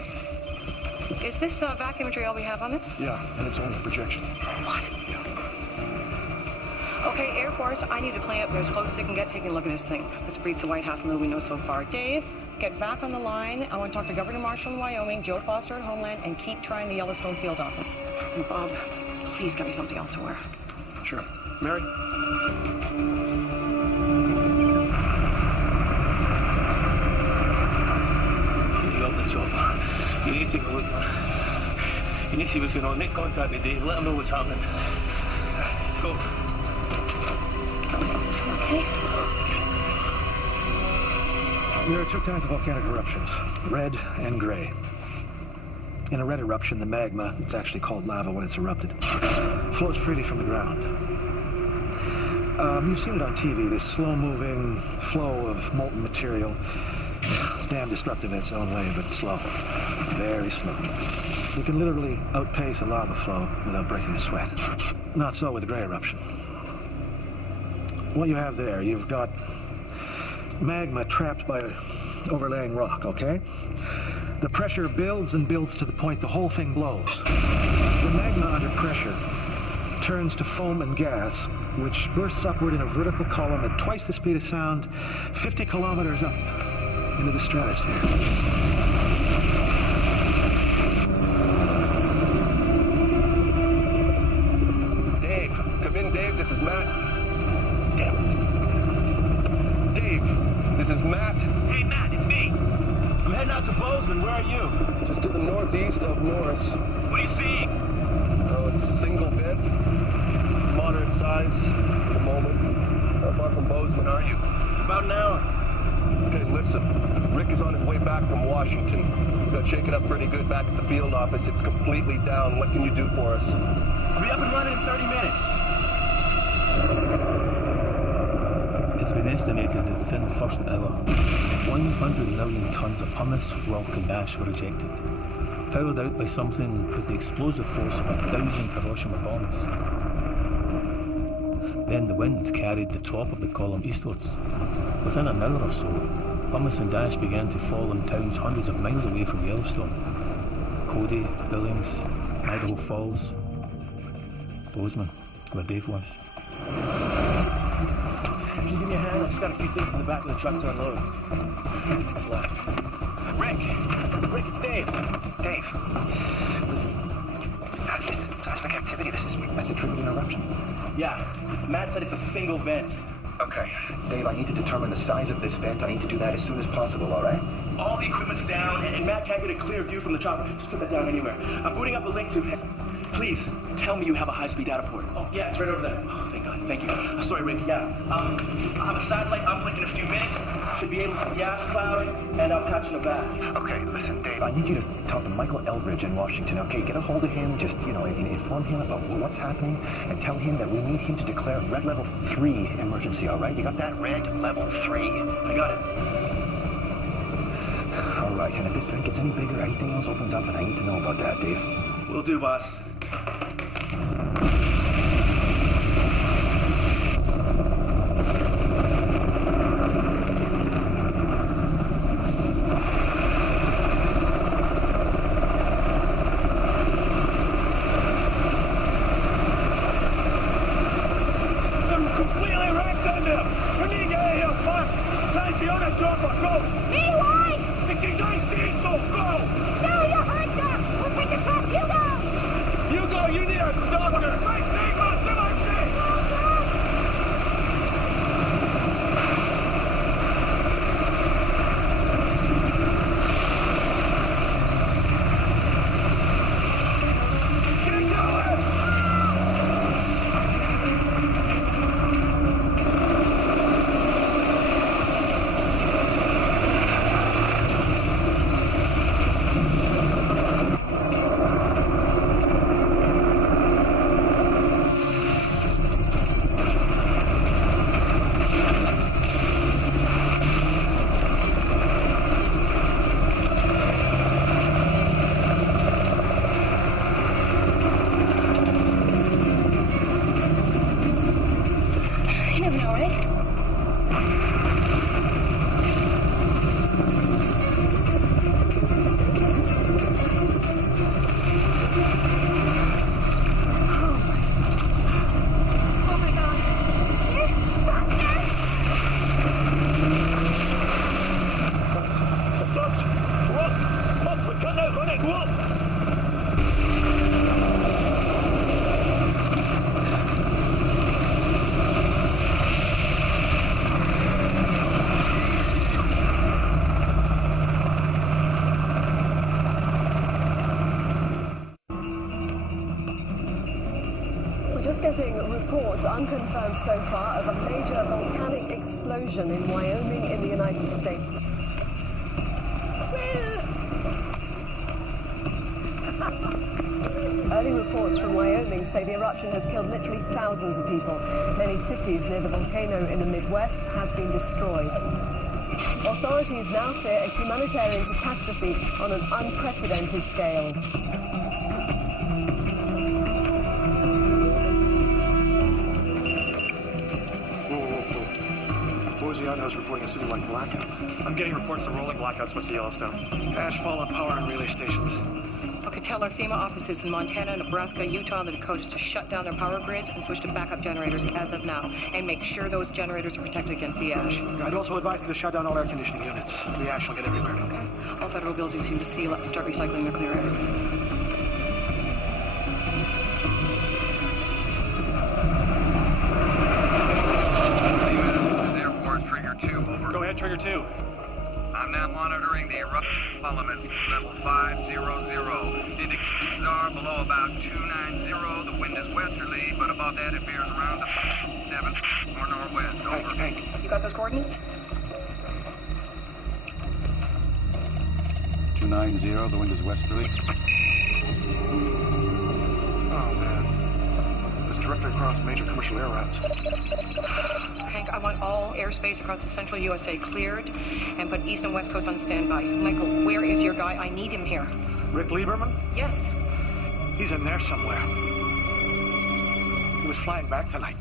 Is this vacuumetry all we have on this? Yeah, and it's only a projection. What? Okay, Air Force, I need a plane up there as close as they can get taking a look at this thing. Let's brief the White House on what we know so far. Dave, get back on the line. I want to talk to Governor Marshall in Wyoming, Joe Foster at Homeland, and keep trying the Yellowstone field office. And Bob, please get me something else to wear. Sure. Mary? You got the chopper. You need to take a look, man. You need to see what's going on. Make contact with Dave. Let him know what's happening. Go. Okay. There are two kinds of volcanic eruptions, red and gray. In a red eruption, the magma, it's actually called lava when it's erupted, flows freely from the ground. You've seen it on TV, this slow-moving flow of molten material. It's damn destructive in its own way, but slow. Very slow. You can literally outpace a lava flow without breaking a sweat. Not so with a gray eruption. What you have there, you've got magma trapped by overlaying rock, okay? The pressure builds and builds to the point the whole thing blows. The magma under pressure turns to foam and gas, which bursts upward in a vertical column at twice the speed of sound, 50 kilometers up into the stratosphere. Dave, come in, Dave. This is Matt. Damn it. Dave, this is Matt. Hey, Matt, it's me. I'm heading out to Bozeman. Where are you? Just to the northeast of Morris. What are you seeing? Oh, it's a single vent. Moderate size at the moment. How far from Bozeman are you? About an hour. Okay, listen. Rick is on his way back from Washington. We got shaken up pretty good back at the field office. It's completely down. What can you do for us? I'll be up and running in 30 minutes. It's been estimated that within the first hour, 100 million tons of pumice, rock and ash were ejected, powered out by something with the explosive force of 1,000 Hiroshima bombs. Then the wind carried the top of the column eastwards. Within an hour or so, pumice and ash began to fall in towns hundreds of miles away from Yellowstone. Cody, Billings, Idaho Falls, Bozeman, where Dave was. Can you give me a hand? I just got a few things in the back of the truck to unload. Thanks a lot. Rick, it's Dave. Dave, listen. How's this seismic activity? This is a triggered an eruption. Yeah, Matt said it's a single vent. Okay. Dave, I need to determine the size of this vent. I need to do that as soon as possible, all right? All the equipment's down, and Matt can't get a clear view from the chopper. Just put that down anywhere. I'm booting up a link to... Please, tell me you have a high-speed data port. Oh, yeah, it's right over there. Oh, thank God, thank you. Sorry, Rick, yeah. I'll have a satellite uplink in a few minutes. Should be able to see the ash cloud, and I'll patch in the back. Okay, listen, Dave, I need you to talk to Michael Eldridge in Washington, okay? Get a hold of him, just, inform him about what's happening, and tell him that we need him to declare Red Level 3 emergency, all right? You got that? Red Level 3. I got it. All right, and if this vent gets any bigger, anything else opens up, and I need to know about that, Dave. Will do, boss. I'm completely Papa, go! Me, why? Because I say so, go! No, you're hurt, Doc. We'll take a truck. You go. You go, you need a doctor! I say, Master, I say! You never know, right? Oh my God. Here, Buster! Sofort! Walk! Hopp, wir können auch nicht walk! We're just getting reports, unconfirmed so far, of a major volcanic explosion in Wyoming in the United States. Early reports from Wyoming say the eruption has killed literally thousands of people. Many cities near the volcano in the Midwest have been destroyed. Authorities now fear a humanitarian catastrophe on an unprecedented scale. Boise, Idaho's reporting a citywide blackout. I'm getting reports of rolling blackouts west of Yellowstone. Ash fall on power and relay stations. Okay, tell our FEMA offices in Montana, Nebraska, Utah, and the Dakotas to shut down their power grids and switch to backup generators as of now, and make sure those generators are protected against the ash. I'd also advise them to shut down all air conditioning units. The ash will get everywhere. Okay. All federal buildings need to seal up and start recycling their clear air. This is Air Force Trigger 2, over. Go ahead, Trigger 2. I'm now monitoring the eruption element level 500. The indications are below about 290. The wind is westerly, but above that it veers around to 7 or northwest. Over. Hank. You got those coordinates? 290, the wind is westerly. Oh, man. It's directly across major commercial air routes. Hank, I want all airspace across the central USA cleared and put east and west coast on standby. Michael, where is your guy? I need him here. Rick Lieberman? Yes. He's in there somewhere. He was flying back tonight.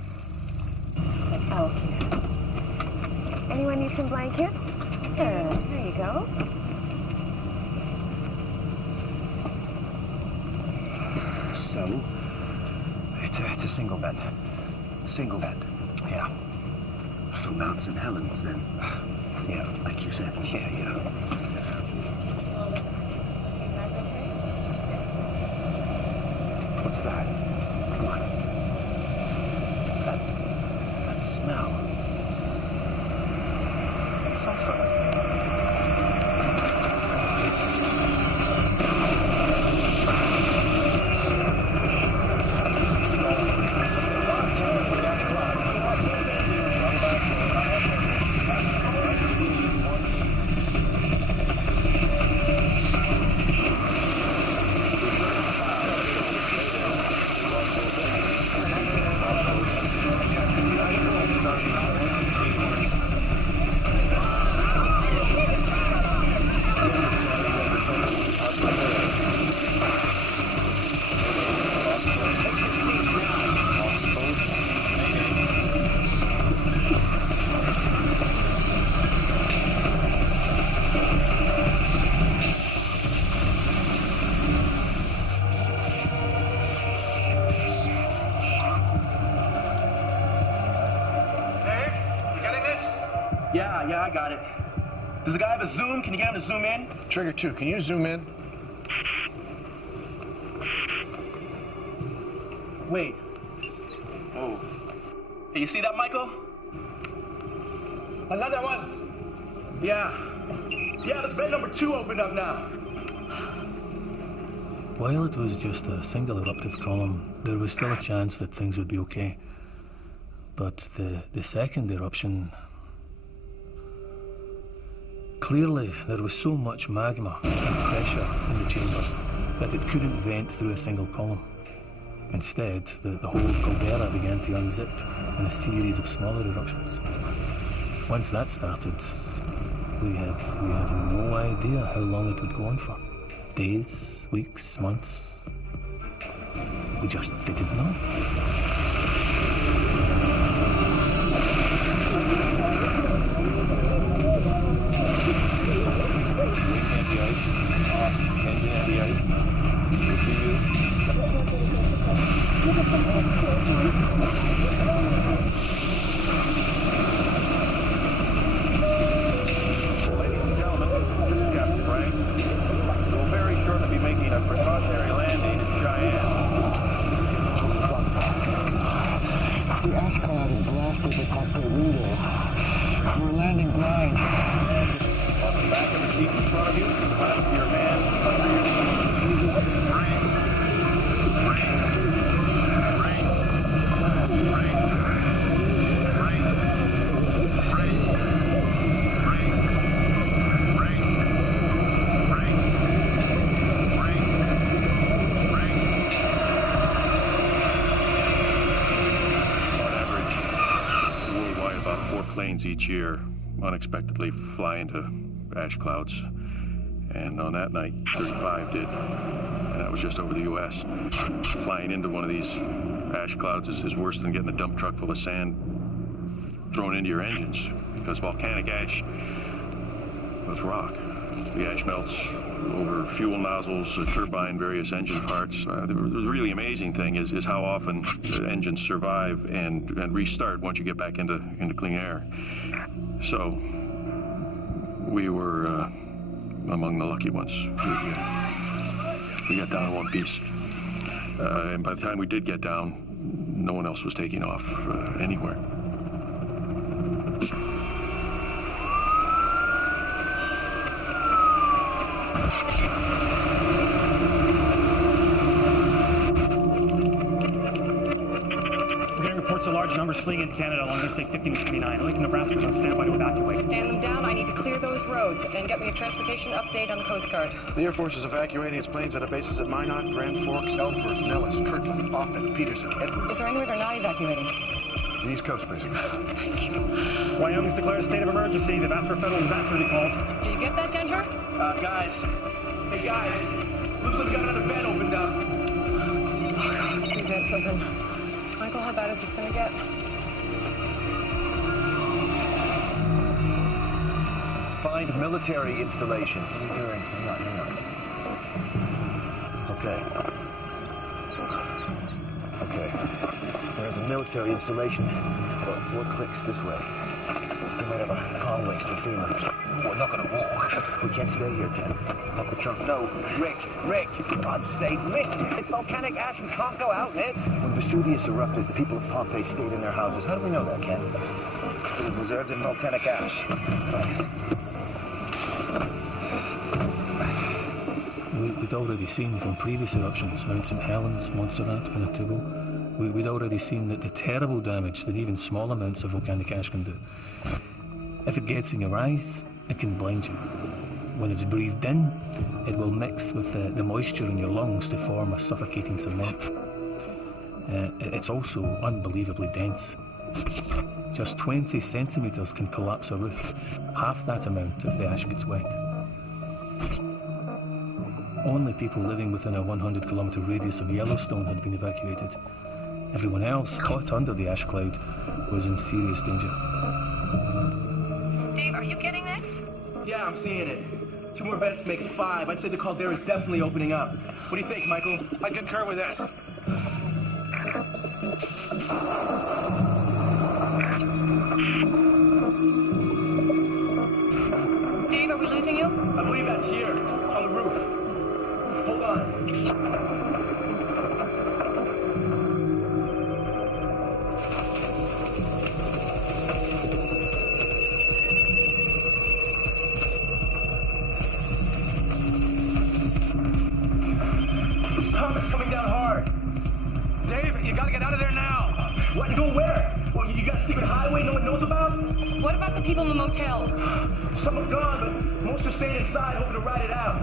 Okay. Anyone need some blanket? There you go. So, it's a single vent. Single vent. Yeah. So Mount St. Helens, then? Yeah. Like you said? Yeah. What's that? Come on. That smell. Sulfur. Yeah, I got it. Does the guy have a zoom? Can you get him to zoom in? Trigger 2, can you zoom in? Wait. Oh. Hey, you see that, Michael? Another one. Yeah. Yeah, this vent number 2 opened up now. While it was just a single eruptive column, there was still a chance that things would be okay. But the second eruption... Clearly, there was so much magma and pressure in the chamber that it couldn't vent through a single column. Instead, the whole caldera began to unzip in a series of smaller eruptions. Once that started, we had no idea how long it would go on for. Days, weeks, months. We just didn't know. Ladies and gentlemen, this is Captain Frank. We'll very shortly be making a precautionary landing in Cheyenne. The ash cloud has blasted the cockpit window. We're landing blind. On the back of the seat in front of you, clasp your hands under your knees. Planes each year unexpectedly fly into ash clouds, and on that night 35 did, and that was just over the U.S. Flying into one of these ash clouds is worse than getting a dump truck full of sand thrown into your engines, because volcanic ash, it's rock. The ash melts over fuel nozzles, turbine, various engine parts. The really amazing thing is how often the engines survive and restart once you get back into clean air. So we were among the lucky ones. We got down in one piece. And by the time we did get down, no one else was taking off anywhere. Reports of large numbers fleeing into Canada along Interstate 15 and 29. Lincoln, Nebraska is on standby to evacuate. Stand them down. I need to clear those roads and get me a transportation update on the Coast Guard. The Air Force is evacuating its planes out of bases at Minot, Grand Forks, Ellsworth, Nellis, Kirtland, Offutt, Peterson, Edwards. Is there anywhere they're not evacuating? The East Coast, basically. Thank you. Wyoming's declared a state of emergency. They've asked for federal disaster recalls. Did you get that, Denver? Guys. Hey, guys. Looks like we got another vent opened up. Oh, God, 3 vents open. Michael, how bad is this going to get? Find military installations. What are you doing? Hang on. Okay. There's a military installation about 4 clicks this way. They might have a comm links to FEMA. We're not gonna walk. We can't stay here, Ken. Lock the trunk. No, Rick, for God's sake, Rick, it's volcanic ash. We can't go out in it. When Vesuvius erupted, the people of Pompeii stayed in their houses. How do we know that, Ken? It was preserved in volcanic ash. We'd already seen from previous eruptions, Mount St. Helens, Montserrat, Pinatubo, we'd already seen that the terrible damage that even small amounts of volcanic ash can do. If it gets in your eyes, it can blind you. When it's breathed in, it will mix with the moisture in your lungs to form a suffocating cement. It's also unbelievably dense. Just 20 centimeters can collapse a roof, half that amount if the ash gets wet. Only people living within a 100-kilometer radius of Yellowstone had been evacuated. Everyone else, caught under the ash cloud, was in serious danger. Dave, are you getting this? Yeah, I'm seeing it. 2 more vents makes 5. I'd say the caldera is definitely opening up. What do you think, Michael? I concur with that. Dave, Thomas coming down hard. Dave, you gotta get out of there now. What? Go where? Well, you got a secret highway no one knows about? What about the people in the motel? Some are gone, but most are staying inside hoping to ride it out.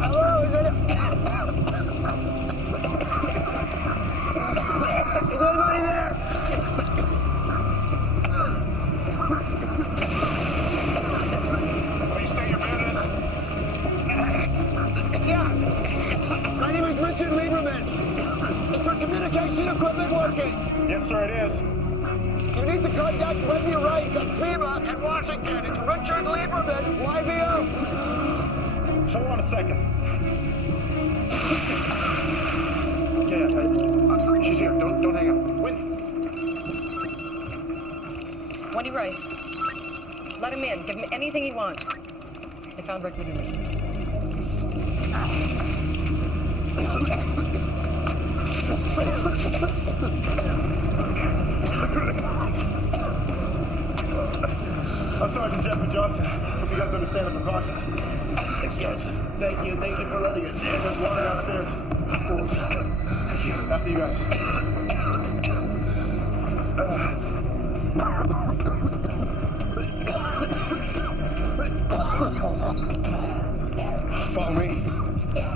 Hello, is anybody there? Will you state your business? Yeah. My name is Richard Lieberman. Is your communication equipment working? Yes, sir, it is. You need to contact Wendy Rice at FEMA in Washington. It's Richard Lieberman, YVO. Hold on a second. She's here. Don't hang up. Wendy Rice. Let him in. Give him anything he wants. They found Rick Lieberman. I'm Sergeant Jeffrey Johnson. Hope you guys understand the precautions. Thanks, guys. Thank you for letting us in. There's water downstairs. Thank you. After you guys. Follow me.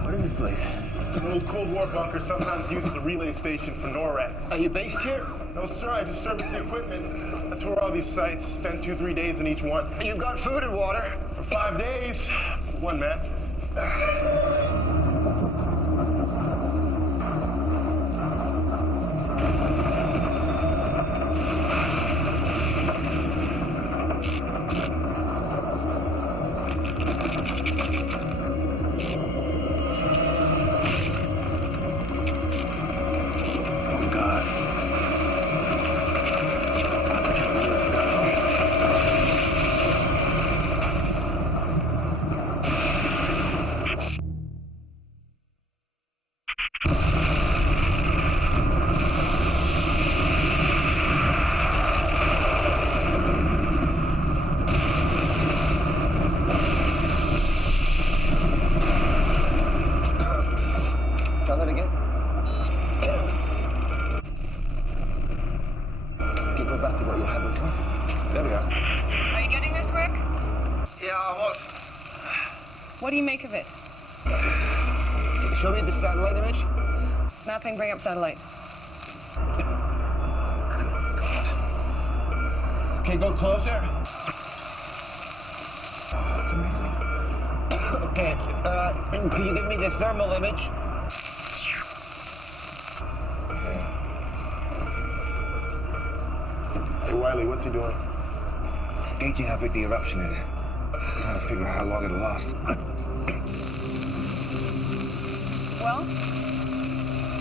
What is this place? It's an old Cold War bunker, sometimes used as a relay station for NORAD. Are you based here? No, sir. I just service the equipment. I tour all these sites, spend 2-3 days in each one. You've got food and water? For 5 days. For one man. Try that again. Okay, go back to what you had before. There we are. Are you getting this, Rick? Yeah, almost. What do you make of it? Show me the satellite image. Mapping, bring up satellite. Okay, go closer. That's amazing. Okay, can you give me the thermal image? Hey, Wiley, what's he doing? Gauging how big the eruption is. Trying to figure out how long it'll last. Well?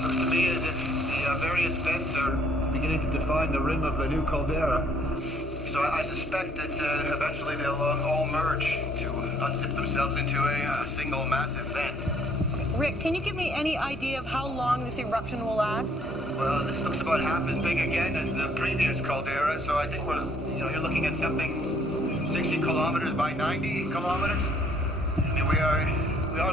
Looks to me as if the various vents are beginning to define the rim of the new caldera. So I suspect that eventually they'll all merge to unzip themselves into a single massive vent. Rick, can you give me any idea of how long this eruption will last? Well, this looks about half as big again as the previous caldera, so I think you're looking at something 60 kilometers by 90 kilometers. I mean, we are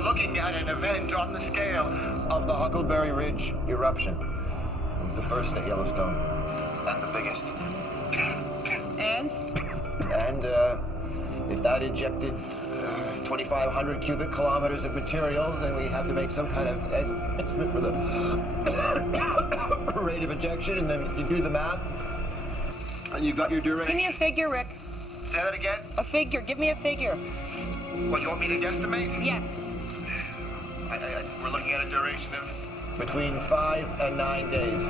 looking at an event on the scale of the Huckleberry Ridge eruption. It was the first at Yellowstone, and the biggest. And? And if that ejected 2,500 cubic kilometers of material, then we have to make some kind of estimate for the rate of ejection, and then you do the math. And you've got your duration. Give me a figure, Rick. Say that again? A figure. Give me a figure. What, you want me to guesstimate? Yes. We're looking at a duration of between 5 and 9 days.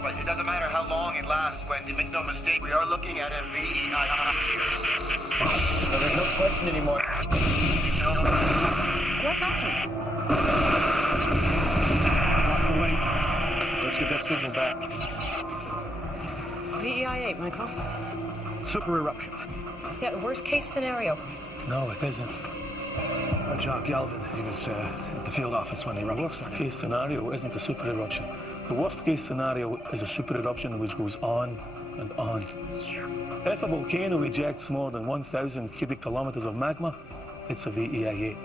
But it doesn't matter how long it lasts, Wendy. Make no mistake, we are looking at a VEI here. There's no question anymore. What happened? Lost the link. Let's get that signal back. VEI-8, Michael. Super eruption. Yeah, the worst case scenario. No, it isn't. John Galvin, he was at the field office when they The erupted. worst case scenario isn't a super eruption. The worst case scenario is a super eruption which goes on and on. If a volcano ejects more than 1,000 cubic kilometers of magma, it's a VEI-8.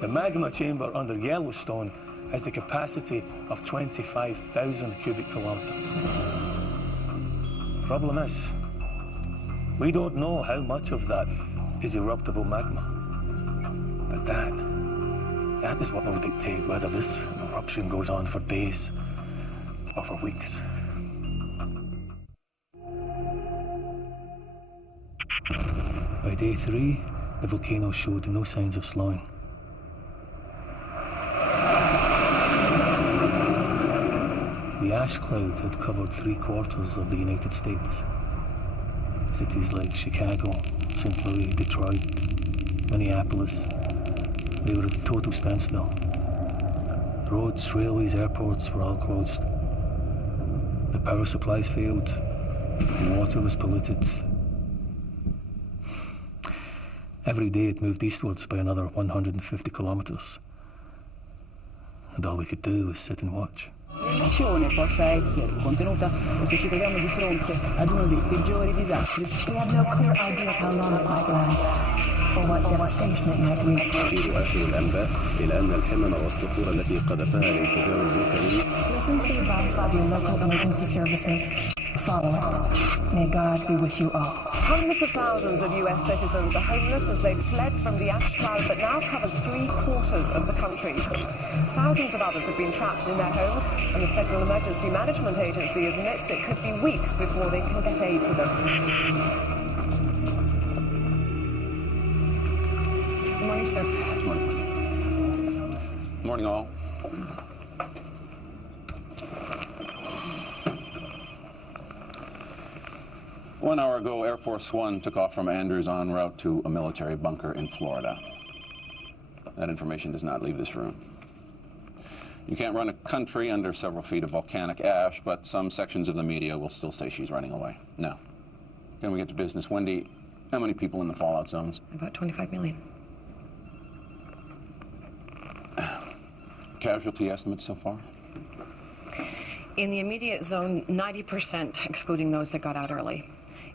The magma chamber under Yellowstone has the capacity of 25,000 cubic kilometers. Problem is, we don't know how much of that is eruptible magma. But that is what will dictate whether this eruption goes on for days or for weeks. By day 3, the volcano showed no signs of slowing. The ash cloud had covered 3/4 of the United States. Cities like Chicago, St. Louis, Detroit, Minneapolis, they were at a total standstill. Roads, railways, airports were all closed. The power supplies failed. The water was polluted. Every day it moved eastwards by another 150 kilometers. And all we could do was sit and watch. L'azione possa essere contenuta o se ci troviamo di fronte ad uno dei peggiori disastri. We have no clear idea of how long it might last or what devastation it might reach. تشير آخر الأنباء إلى أن الحمم والصخور التي قذفها الانفجار الفولكاني. Listen to the advice of your local emergency services. Follow it. May God be with you all. Hundreds of thousands of US citizens are homeless as they fled from the ash cloud that now covers 3/4 of the country. Thousands of others have been trapped in their homes, and the Federal Emergency Management Agency admits it could be weeks before they can get aid to them. Good morning, sir. Good morning. Good morning, all. One hour ago, Air Force One took off from Andrews en route to a military bunker in Florida. That information does not leave this room. You can't run a country under several feet of volcanic ash, but some sections of the media will still say she's running away. Now, can we get to business? Wendy, how many people in the fallout zones? About 25 million. Casualty estimates so far? In the immediate zone, 90%, excluding those that got out early.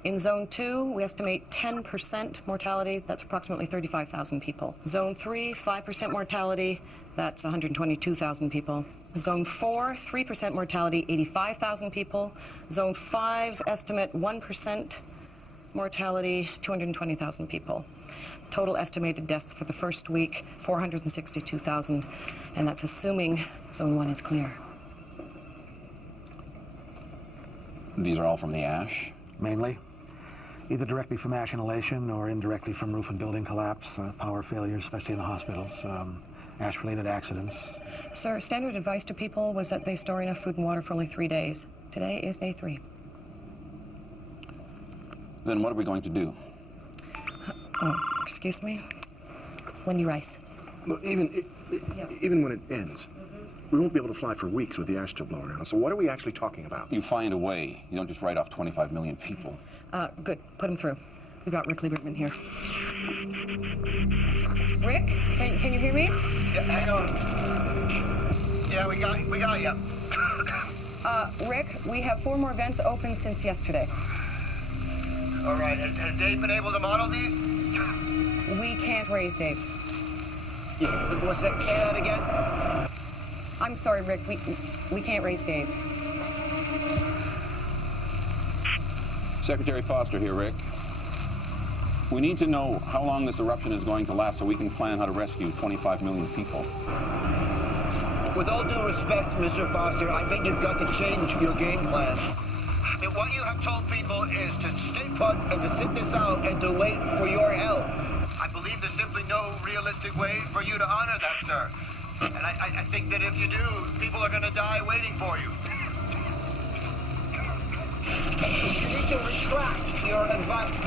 In Zone 2, we estimate 10% mortality. That's approximately 35,000 people. Zone 3, 5% mortality. That's 122,000 people. Zone 4, 3% mortality, 85,000 people. Zone 5, estimate 1% mortality, 220,000 people. Total estimated deaths for the first week, 462,000. And that's assuming Zone 1 is clear. These are all from the ash? Mainly. Either directly from ash inhalation or indirectly from roof and building collapse, power failures, especially in the hospitals, ash-related accidents. Sir, standard advice to people was that they store enough food and water for only 3 days. Today is day 3. Then what are we going to do? Oh, excuse me? Wendy Rice. Well, even when it ends, we won't be able to fly for weeks with the ash still blowing around. So what are we actually talking about? You find a way. You don't just write off 25 million people. Good. Put him through. We've got Rick Lieberman here. Rick, can you hear me? Yeah, hang on. Yeah, we got you. Rick, we have 4 more vents open since yesterday. All right. Has Dave been able to model these? We can't raise Dave. Say that again? I'm sorry, Rick. We can't raise Dave. Secretary Foster here, Rick. We need to know how long this eruption is going to last so we can plan how to rescue 25 million people. With all due respect, Mr. Foster, I think you've got to change your game plan. I mean, what you have told people is to stay put and to sit this out and to wait for your help. I believe there's simply no realistic way for you to honor that, sir. And I think that if you do, people are going to die waiting for you. You need to retract your advice.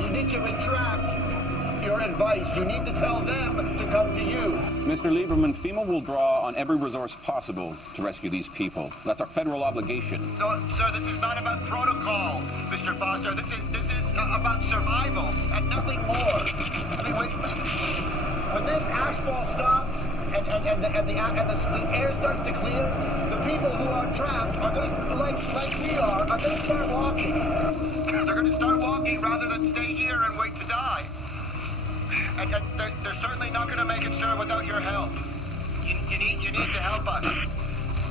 You need to retract your advice. You need to tell them to come to you. Mr. Lieberman, FEMA will draw on every resource possible to rescue these people. That's our federal obligation. No, sir, this is not about protocol, Mr. Foster. This is about survival and nothing more. I mean, when this ashfall stops and the air starts to clear, the people who are trapped are going to, like we are going to start walking. They're going to start walking rather than stay here and wait to die. And they're certainly not going to make it, sir, without your help. You need to help us.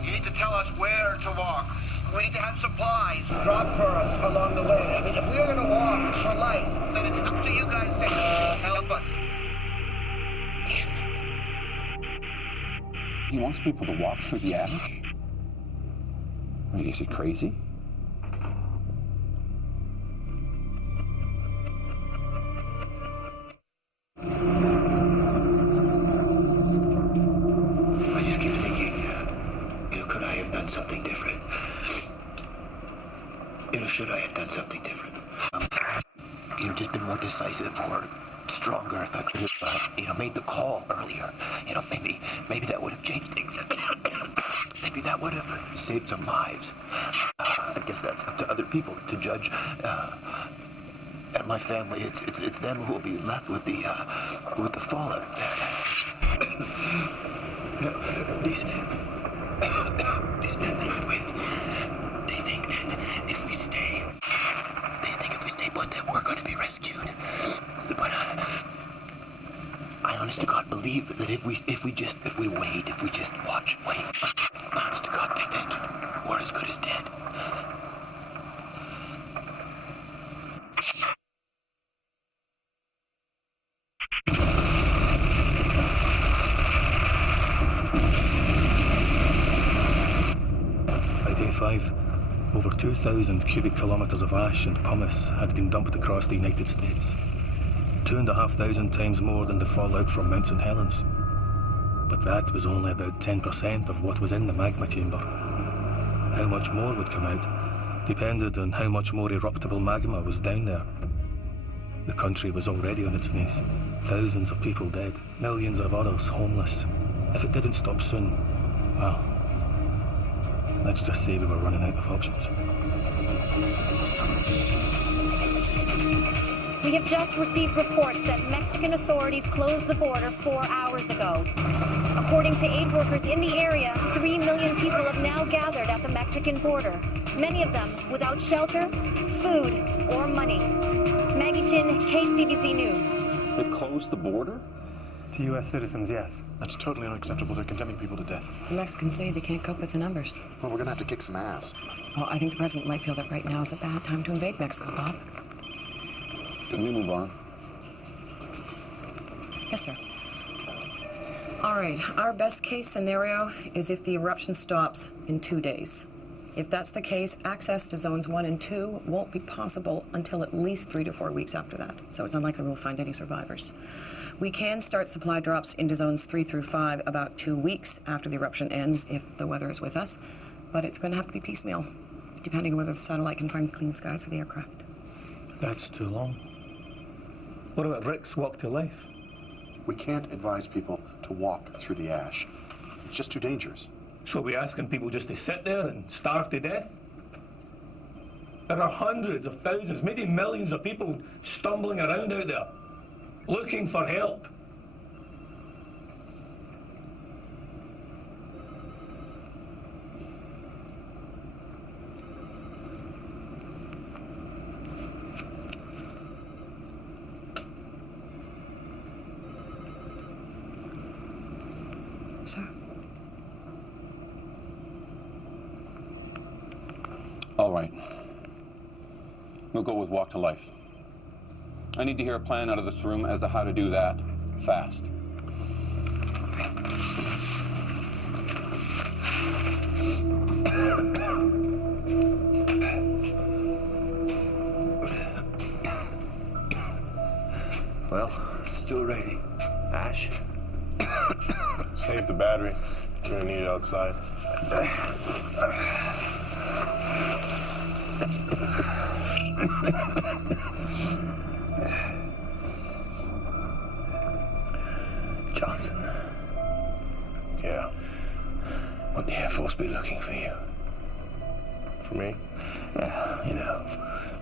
You need to tell us where to walk. We need to have supplies dropped for us along the way. I mean, if we are going to walk for life, then it's up to you guys to help us. Damn it. He wants people to walk through the ash? I mean, is he crazy? I just keep thinking, could I have done something different? Should I have done something different? Just been more decisive or stronger if I could have, made the call earlier. Maybe that would have changed things. Maybe that would have saved some lives. I guess that's up to other people to judge. And my family, it's them who will be left with the fallen. These men that I'm with, they think that if we stay, put that we're going to be rescued. But I honest to God believe that if we wait, if we just wait, honest to God think that we're as good as dead. By day 5, over 2,000 cubic kilometres of ash and pumice had been dumped across the United States. 2,500 times more than the fallout from Mount St. Helens. But that was only about 10% of what was in the magma chamber. How much more would come out depended on how much more eruptible magma was down there. The country was already on its knees. Thousands of people dead, millions of others homeless. If it didn't stop soon, well, let's just say we were running out of options. We have just received reports that Mexican authorities closed the border 4 hours ago. According to aid workers in the area, 3 million people have now gathered at the Mexican border, many of them without shelter, food, or money. Maggie Chin, KCBC News. They closed the border? To U.S. citizens, yes. That's totally unacceptable. They're condemning people to death. The Mexicans say they can't cope with the numbers. Well, we're gonna have to kick some ass. Well, I think the president might feel that right now is a bad time to invade Mexico, Bob. Can we move on? Yes, sir. All right, our best case scenario is if the eruption stops in 2 days. If that's the case, access to zones 1 and 2 won't be possible until at least 3 to 4 weeks after that. So it's unlikely we'll find any survivors. We can start supply drops into zones 3 through 5 about 2 weeks after the eruption ends if the weather is with us, but it's going to have to be piecemeal, depending on whether the satellite can find clean skies for the aircraft. That's too long. What about Rick's walk to life? We can't advise people to walk through the ash. It's just too dangerous. So are we asking people just to sit there and starve to death? There are hundreds of thousands, maybe millions of people stumbling around out there, looking for help. Sir? All right. We'll go with walk to life. I need to hear a plan out of this room as to how to do that fast. Well, still raining. Ash? Save the battery. We're gonna need it outside.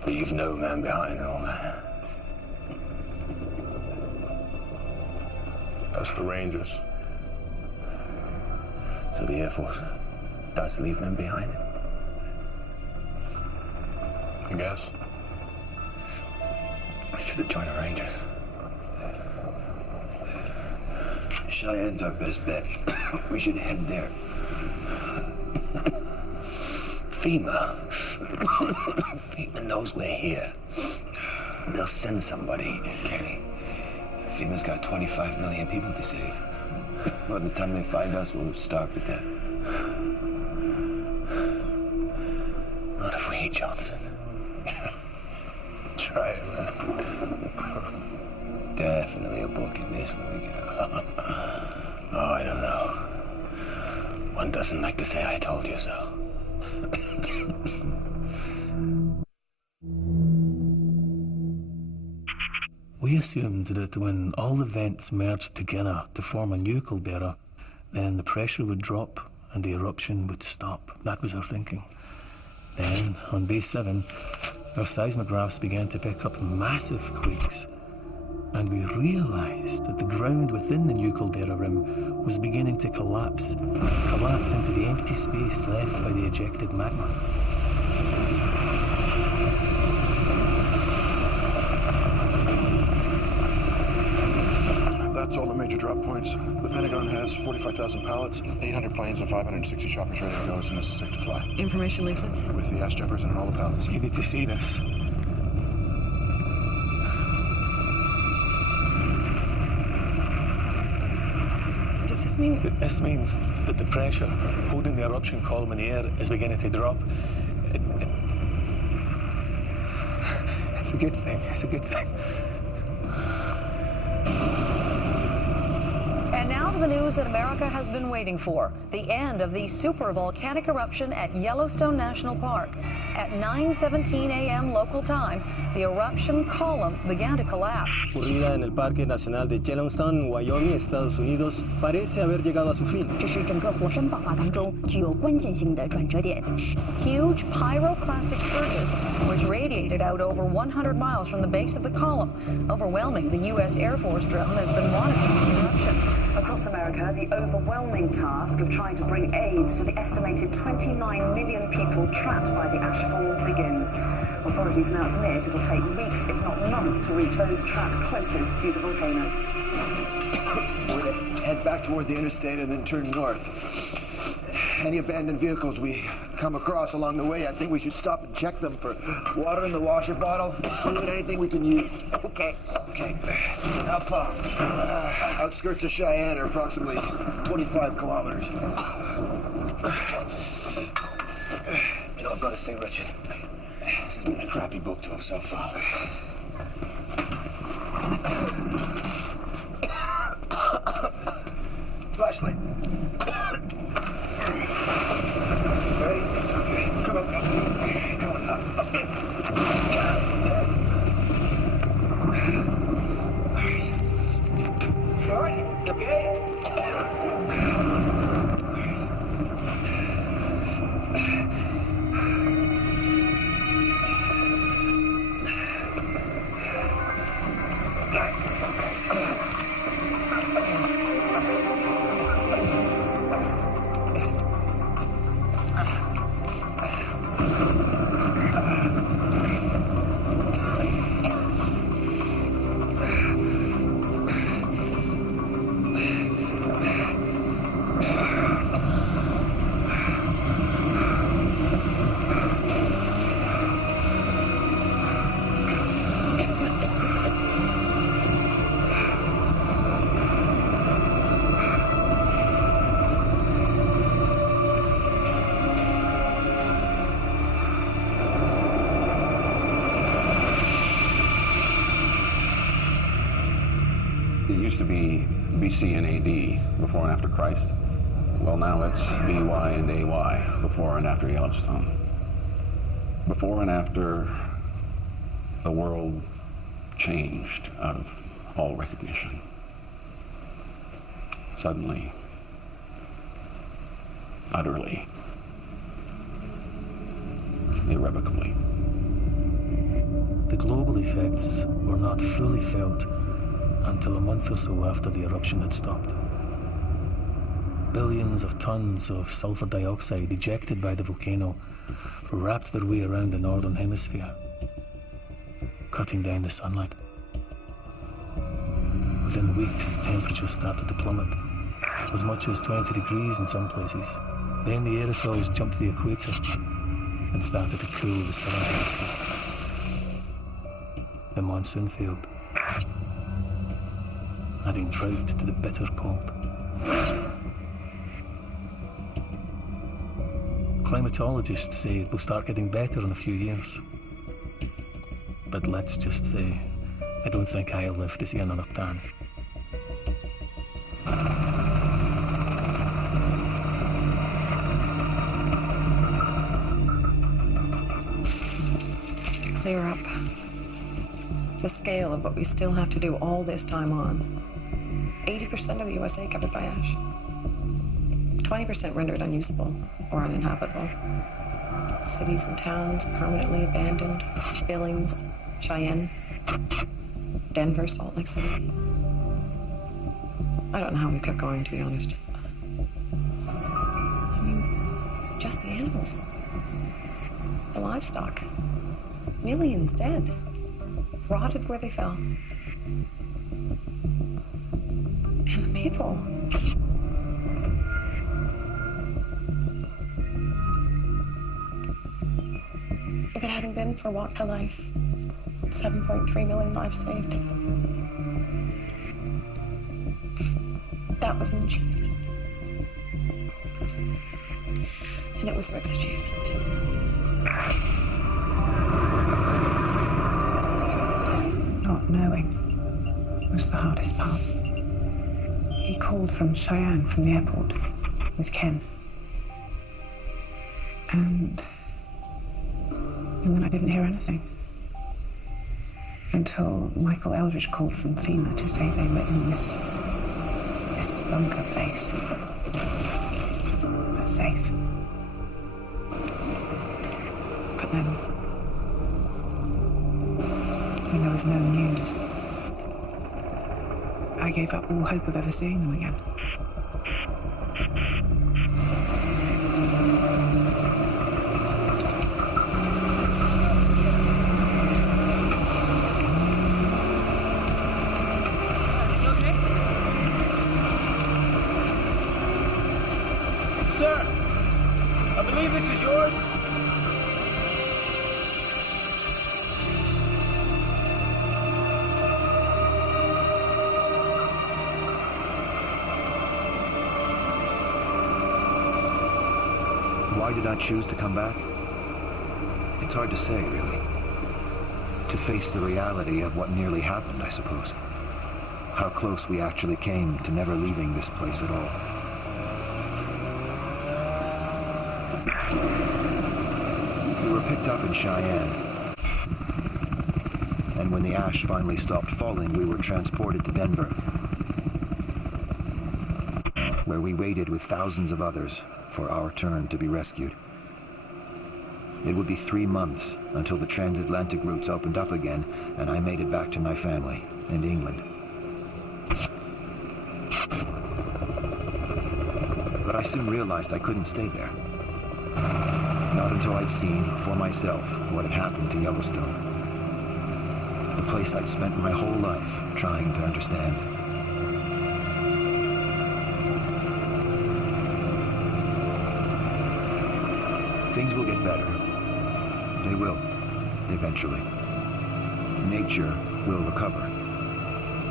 Leave no man behind and all that. That's the Rangers. So the Air Force does leave men behind? I guess. I should have joined the Rangers. Cheyenne's our best bet. We should head there. FEMA. FEMA knows we're here. They'll send somebody. Kenny, FEMA's got 25 million people to save. By the time they find us, we'll have starved to death. Not if we hate Johnson. Try it, man. Definitely a book in this when we get out. Oh, I don't know. One doesn't like to say I told you so. We assumed that when all the vents merged together to form a new caldera, then the pressure would drop and the eruption would stop. That was our thinking. Then, on day 7, our seismographs began to pick up massive quakes, and we realized that the ground within the new caldera rim was beginning to collapse into the empty space left by the ejected magma. That's all the major drop points. The Pentagon has 45,000 pilots, 800 planes, and 560 choppers ready to go as soon as it's safe to fly. Information leaflets? With the ash jumpers and all the pilots. You need to see this. Does this mean... This means that the pressure holding the eruption column in the air is beginning to drop. It's a good thing. It's a good thing. And now to the news that America has been waiting for. The end of the super volcanic eruption at Yellowstone National Park. At 9:17 a.m. local time, the eruption column began to collapse. Ocurrida en el Parque Nacional de Yellowstone, Wyoming, Estados Unidos, parece haber llegado a su fin. 这是整个火山爆发当中具有关键性的转折点。 Huge pyroclastic surges, which radiated out over 100 miles from the base of the column, overwhelming the U.S. Air Force drone that's been monitoring the eruption. Across America, the overwhelming task of trying to bring aid to the estimated 29 million people trapped by the ash fall begins. Authorities now admit it'll take weeks, if not months, to reach those trapped closest to the volcano. We're gonna head back toward the interstate and then turn north. Any abandoned vehicles we come across along the way, I think we should stop and check them for water in the washer bottle, fluid, anything we can use. Okay. How far? Outskirts of Cheyenne are approximately 25 kilometers. You know, I've got to say, Richard, this has been a crappy book tour so far. Flashlight. Ready? Okay. Come on. Come on. Up. All right. Okay. It used to be BC and AD, before and after Christ. Well, now it's BY and AY, before and after Yellowstone. Before and after the world changed out of all recognition. Suddenly, utterly, irrevocably. the global effects were not fully felt until a month or so after the eruption had stopped. Billions of tons of sulfur dioxide ejected by the volcano wrapped their way around the northern hemisphere, cutting down the sunlight. Within weeks, temperatures started to plummet, as much as 20 degrees in some places. Then the aerosols jumped to the equator and started to cool the southern hemisphere. The monsoon failed, adding drought to the bitter cold. Climatologists say it will start getting better in a few years. But let's just say, I don't think I'll live to see another tan. Clear up the scale of what we still have to do all this time on. 80% of the USA covered by ash. 20% rendered unusable or uninhabitable. Cities and towns permanently abandoned. Billings, Cheyenne, Denver, Salt Lake City. I don't know how we kept going, to be honest. I mean, just the animals. The livestock. Millions dead. Rotted where they fell. And the people. If it hadn't been for Walk to Life, 7.3 million lives saved. That was an achievement. And it was Rick's achievement. Not knowing was the hardest part. He called from Cheyenne, from the airport, with Ken. And then I didn't hear anything. Until Michael Eldridge called from FEMA to say they let in this bunker place. But safe. But then, when there was no news, I gave up all hope of ever seeing them again. Sir, I believe this is yours. Why did I choose to come back? It's hard to say, really. To face the reality of what nearly happened, I suppose. How close we actually came to never leaving this place at all. We were picked up in Cheyenne. And when the ash finally stopped falling, we were transported to Denver, where we waited with thousands of others for our turn to be rescued. It would be 3 months until the transatlantic routes opened up again, and I made it back to my family in England. But I soon realized I couldn't stay there. Not until I'd seen for myself what had happened to Yellowstone. The place I'd spent my whole life trying to understand. Things will get better. They will, eventually. Nature will recover.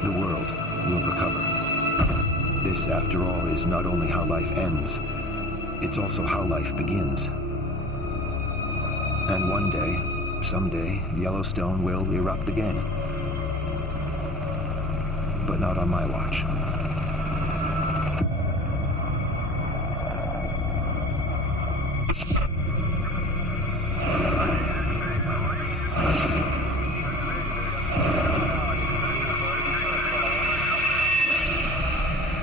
The world will recover. This, after all, is not only how life ends, it's also how life begins. And one day, someday, Yellowstone will erupt again. But not on my watch.